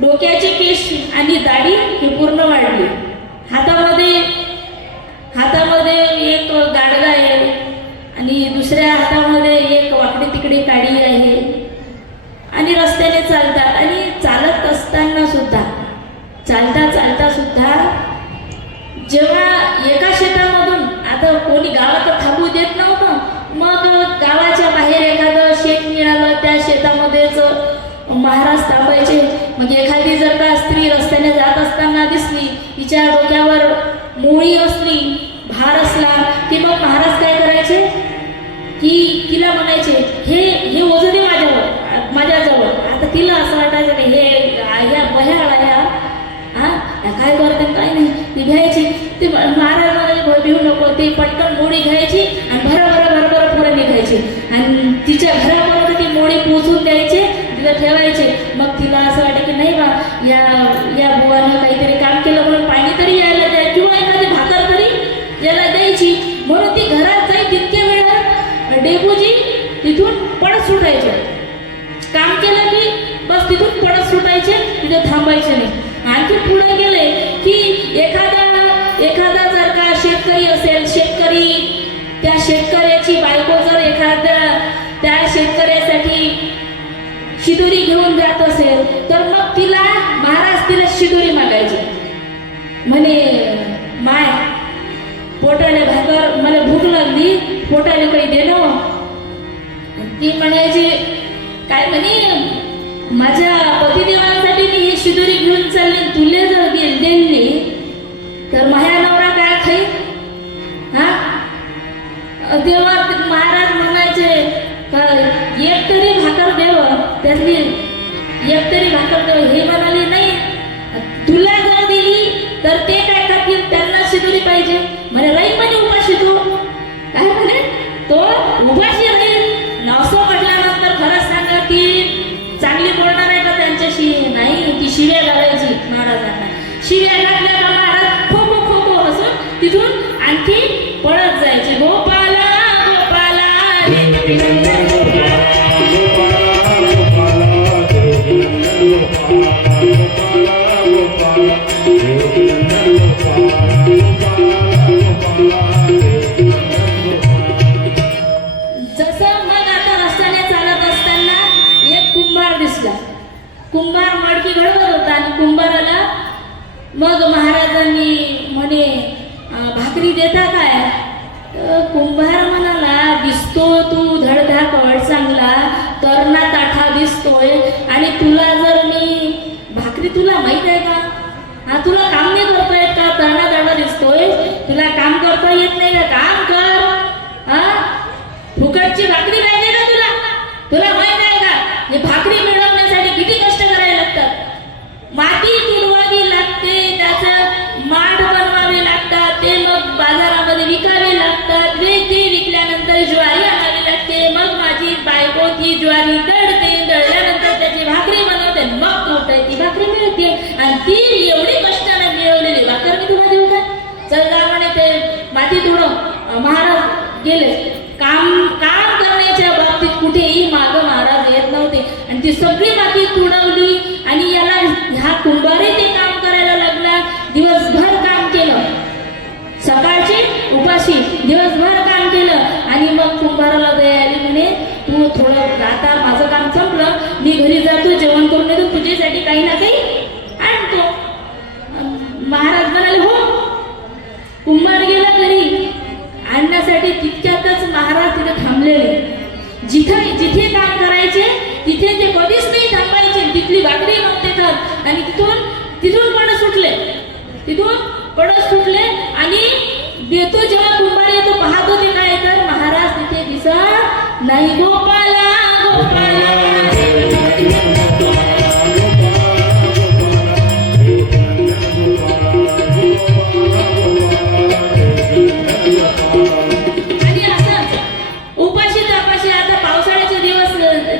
डोक्याचे केश आणि दाढी ही पूर्ण वाढली. हातामध्ये एक गाडगा आहे आणि दुसऱ्या हातामध्ये एक वाकडी तिकडे काडी आहे. आणि रस्त्याने चालतात आणि चालत असताना सुद्धा चालता सुद्धा जेव्हा एका शेतामधून, आता कोणी गावात थांबू देत नव्हतं, मग गावाच्या बाहेर एखादं शेत मिळालं त्या शेतामध्येच महाराज थांबायचे. मग एखादी जर का स्त्री रस्त्याने जात असताना दिसली, तिच्या डोक्यावर मोळी असली, भार असला की मग महाराज काय करायचे की तिला म्हणायचे हे ओझं दे माझ्याजवळ. आता तिला असं वाटायचं की ह्या बह्याळा काय करते काय नाही, ती घ्यायची. ते महाराज म्हणाले भिवू नको. ती पटकन मोडी घ्यायची आणि भरभर पुढे निघायची आणि तिच्या घरापर्यंत ती मोडी पोचून द्यायचे, तिला ठेवायचे. मग तिला असं वाटतं की नाही बा या बुवानं काहीतरी काम केलं म्हणून पाणी तरी यायला द्या किंवा एखादी भाकर तरी याला द्यायची. म्हणून ती घरात जाई तितक्या वेळात डेबूजी तिथून पडत सुटायचे. काम केलं की बस तिथून पडत सुटायचे, तिथे थांबायचे नाही. आणखी पुढे गेले की एखादा जर का शेतकरी असेल, त्या शेतकऱ्याची बायको जर एखाद्या त्या शेतकऱ्यासाठी शिदोरी घेऊन जात असेल तर मग महाराज तिला शिदोरी मागायचे. म्हणे माय पोटाले भाकर, मला भूक लागली, पोटाले काही देणं. ती म्हणायची काय म्हणे, माझ्या पतिदेवांसाठी मी ही शिदोरी घेऊन चालले, तुले जर दिली तर माझ्या नवरा काय खाई. हा तेव्हा महाराज म्हणायचे एक तरी भाकर देव, त्यातली एक तरी भाकर देव. हे म्हणाले नाही, तुला जर दिली तर ते काय खातील, त्यांना शिदोरी पाहिजे. म्हणे राहील म्हणे उपाशी तो. काय म्हणे तो उपाशी राहील. असं म्हटल्यानंतर खरंच सांगा ती चांगली बोलणार आहे का त्यांच्याशी? नाही, ती शिव्या घालायची महाराजांना. शिव्या घातल्या का महाराज खो खो खो खो हसून तिथून आणखी पळत जायचे. गोपाला गोपाला कुंभार मडकी घडवत होता आणि कुंभाराला मग महाराजांनी म्हणे भाकरी देता काय? कुंभार म्हणाला, दिसतो तू धडधाकट चांगला तरणा ताठा दिसतोय आणि तुला जर मी भाकरी, तुला माहित आहे का? हा तुला काम नाही करता येत का? तरणा ताठा दिसतोय, तुला काम करता येत नाही का? काम कर. हा फुकटची भाकरी पाहिजे का तुला? तुला माहित आहे का हे भाकरी मिळवण्यासाठी किती कष्ट करावे लागतात? माती तुडवावी लागते, त्याचं माठ बनवावे लागतात, ते मग बाजारामध्ये विकावे लागतात, ते विकल्यानंतर ज्वारी आणावी लागते, मग माझी बायको ती ज्वारी दळते, दळल्यानंतर त्याची भाकरी बनवते, मग तोटाय ती भाकरी मिळते. आणि ती एवढी कष्टाने मिळवलेली भाकर मी तुला देऊ का? चल जा म्हणे ते माती तुडव. महाराज गेले. काम करण्याच्या बाबतीत कुठेही माग महाराज येत नव्हते आणि ती सगळी माती तुडवली आणि याला ह्या कुंभारी ते काम करायला लागला. दिवसभर काम केलं, सकाळची उपाशी दिवसभर काम केलं आणि मग कुंभाराला दया आली. म्हणे तू थोडं आता माझं काम संपलं, मी घरी जातो, जेवण करून येतो, तुझ्यासाठी काही ना काही आणतो. महाराज म्हणाले हो. कुंभार गेला घरी आणण्यासाठी. तितक्यातच महाराज तिथे थांबलेले. जिथे काम करायचे तिथे ते कधीच नाही थांबायचे. तिथली भाकरी नव्हते खात आणि तिथून पडत सुटले आणि देतो जेव्हा कुंभार येतो पाहतो ते काय तर महाराज तिथे दिसत नाही. गोपाला गोपाला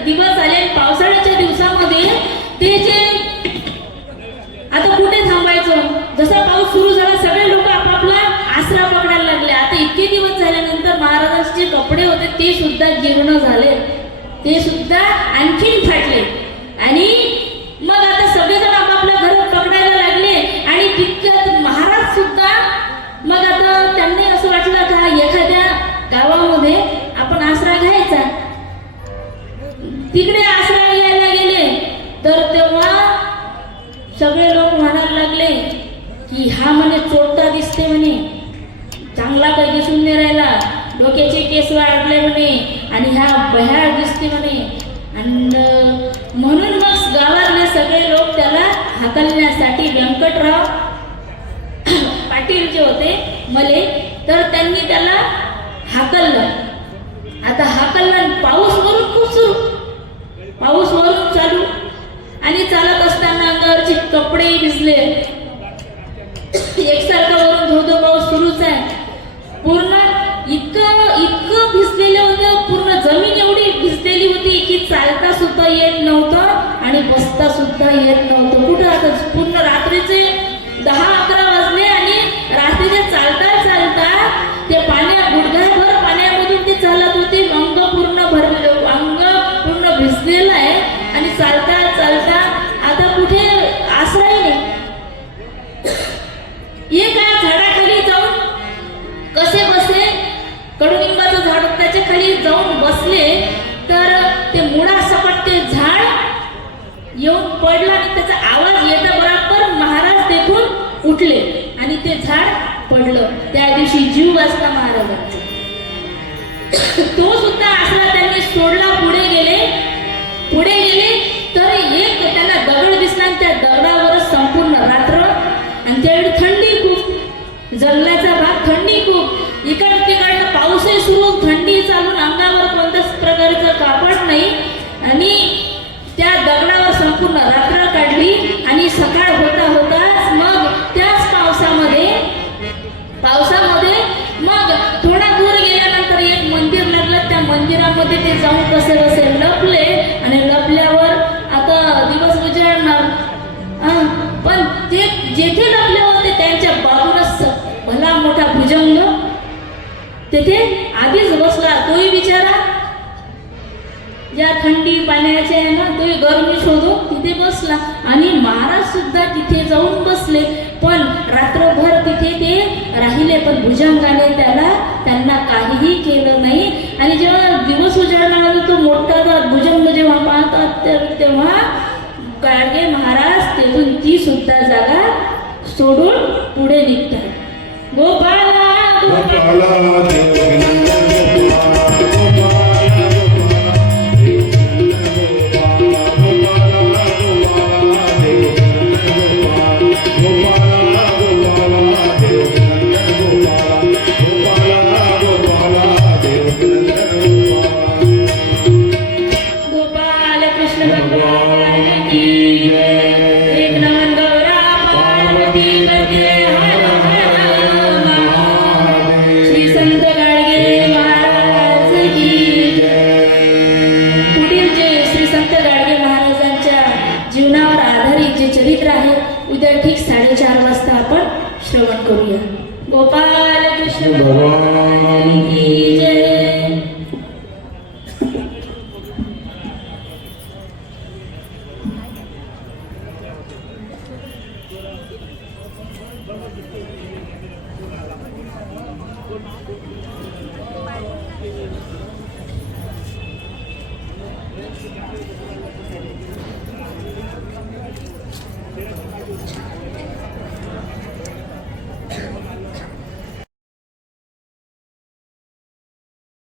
दिवस आले. पावसाळ्याच्या दिवसामध्ये ते जे आता कुठे थांबायचं, जसा पाऊस सुरू झाला सगळे लोक आपापला आसरा पकडायला लागले. आता इतके दिवस झाल्यानंतर महाराजांचे कपडे होते ते सुद्धा जीर्ण झाले, ते सुद्धा आणखीन फाटले आणि मग आता सगळेजण आपापल्या घरात पकडायला लागले. आणि तितक्यात महाराज सुद्धा मग आता त्यांनी असं वाटलं का एखाद्या गावामध्ये आपण आसरा घ्यायचा. तिकडे आसरा घ्यायला गेले तर तेव्हा सगळे लोक म्हणायला लागले की हा म्हणे चोरटा दिसते म्हणे, चांगला काही दिसून नाही राहिला, डोक्याचे केस वाढले म्हणे आणि हा बह्याळ दिसते म्हणे. आणि म्हणून मग गावातले सगळे लोक त्याला हाकलण्यासाठी व्यंकटराव पाटील जे होते मले तर त्यांनी त्याला हाकललं. आता हाकललं, पाऊस वरून खूप सुरू, पाऊस वरून चालू आणि चालत असताना अंगावरचे कपडे भिजले, एकसारखा वरून धोधो पाऊस सुरूच आहे. पूर्ण इतकं भिजलेलं होतं, पूर्ण जमीन एवढी भिजलेली होती की चालता सुद्धा येत नव्हतं आणि बसता सुद्धा येत नव्हतं. कुठं आता पूर्ण रात्रीचे 10-11 वाजले आणि रात्रीचे चालता ते गुडघाभर पाण्यामधून ते चालत होते. अंग पूर्ण भिजलेलं आहे आणि चालता जाऊन बसले तर ते मुळासकट ते झाड येऊन पडलं आणि त्याचा आवाज येता बरोबर महाराज तेथून उठले आणि ते झाड पडलं. त्या दिवशी जीव वाचला महाराजांचा. तो सुद्धा आसरा त्यांनी सोडला. पुढे गेले तर एक त्यांना दगड दिसला आणि त्या दगडावरच संपूर्ण रात्र. आणि त्यावेळी थंडी खूप, जंगलाचा भाग, थंडी खूप. इकडं तिकडनं पाऊसही सुरू, थंडी चालून, अंगावर कोणत्याच प्रकारचं कापड नाही. आणि त्या दगडावर संपूर्ण रात्र काढली. आणि सकाळ होता मग त्याच पावसामध्ये मग थोडा दूर गेल्यानंतर एक मंदिर लागलं. त्या मंदिरामध्ये ते जाऊन कसे लपले. आणि लपल्यावर आता दिवस उजाडणार, पण ते जेथे लपले होते त्यांच्या बाजूला भला मोठा भुजंग तेथे आधीच बसला. तोही बिचारा ज्या थंडी पाण्याचे आहे ना, तोही गरमी शोधून तिथे बसला. आणि महाराज सुद्धा तिथे जाऊन बसले. पण रात्रभर तिथे ते राहिले. पण भुजंगाने त्यांना काहीही केलं नाही. आणि जेव्हा दिवस उजाडला तो मोठा भुजंग जेव्हा पाहतात तेव्हा गाडगे महाराज तेथून ती सुद्धा जागा सोडून पुढे निघतात. गोपाला चरित्र आहे उद्या ठीक 4:30 वाजता आपण श्रवण करूया. गोपाल कृष्ण भगवान की जय.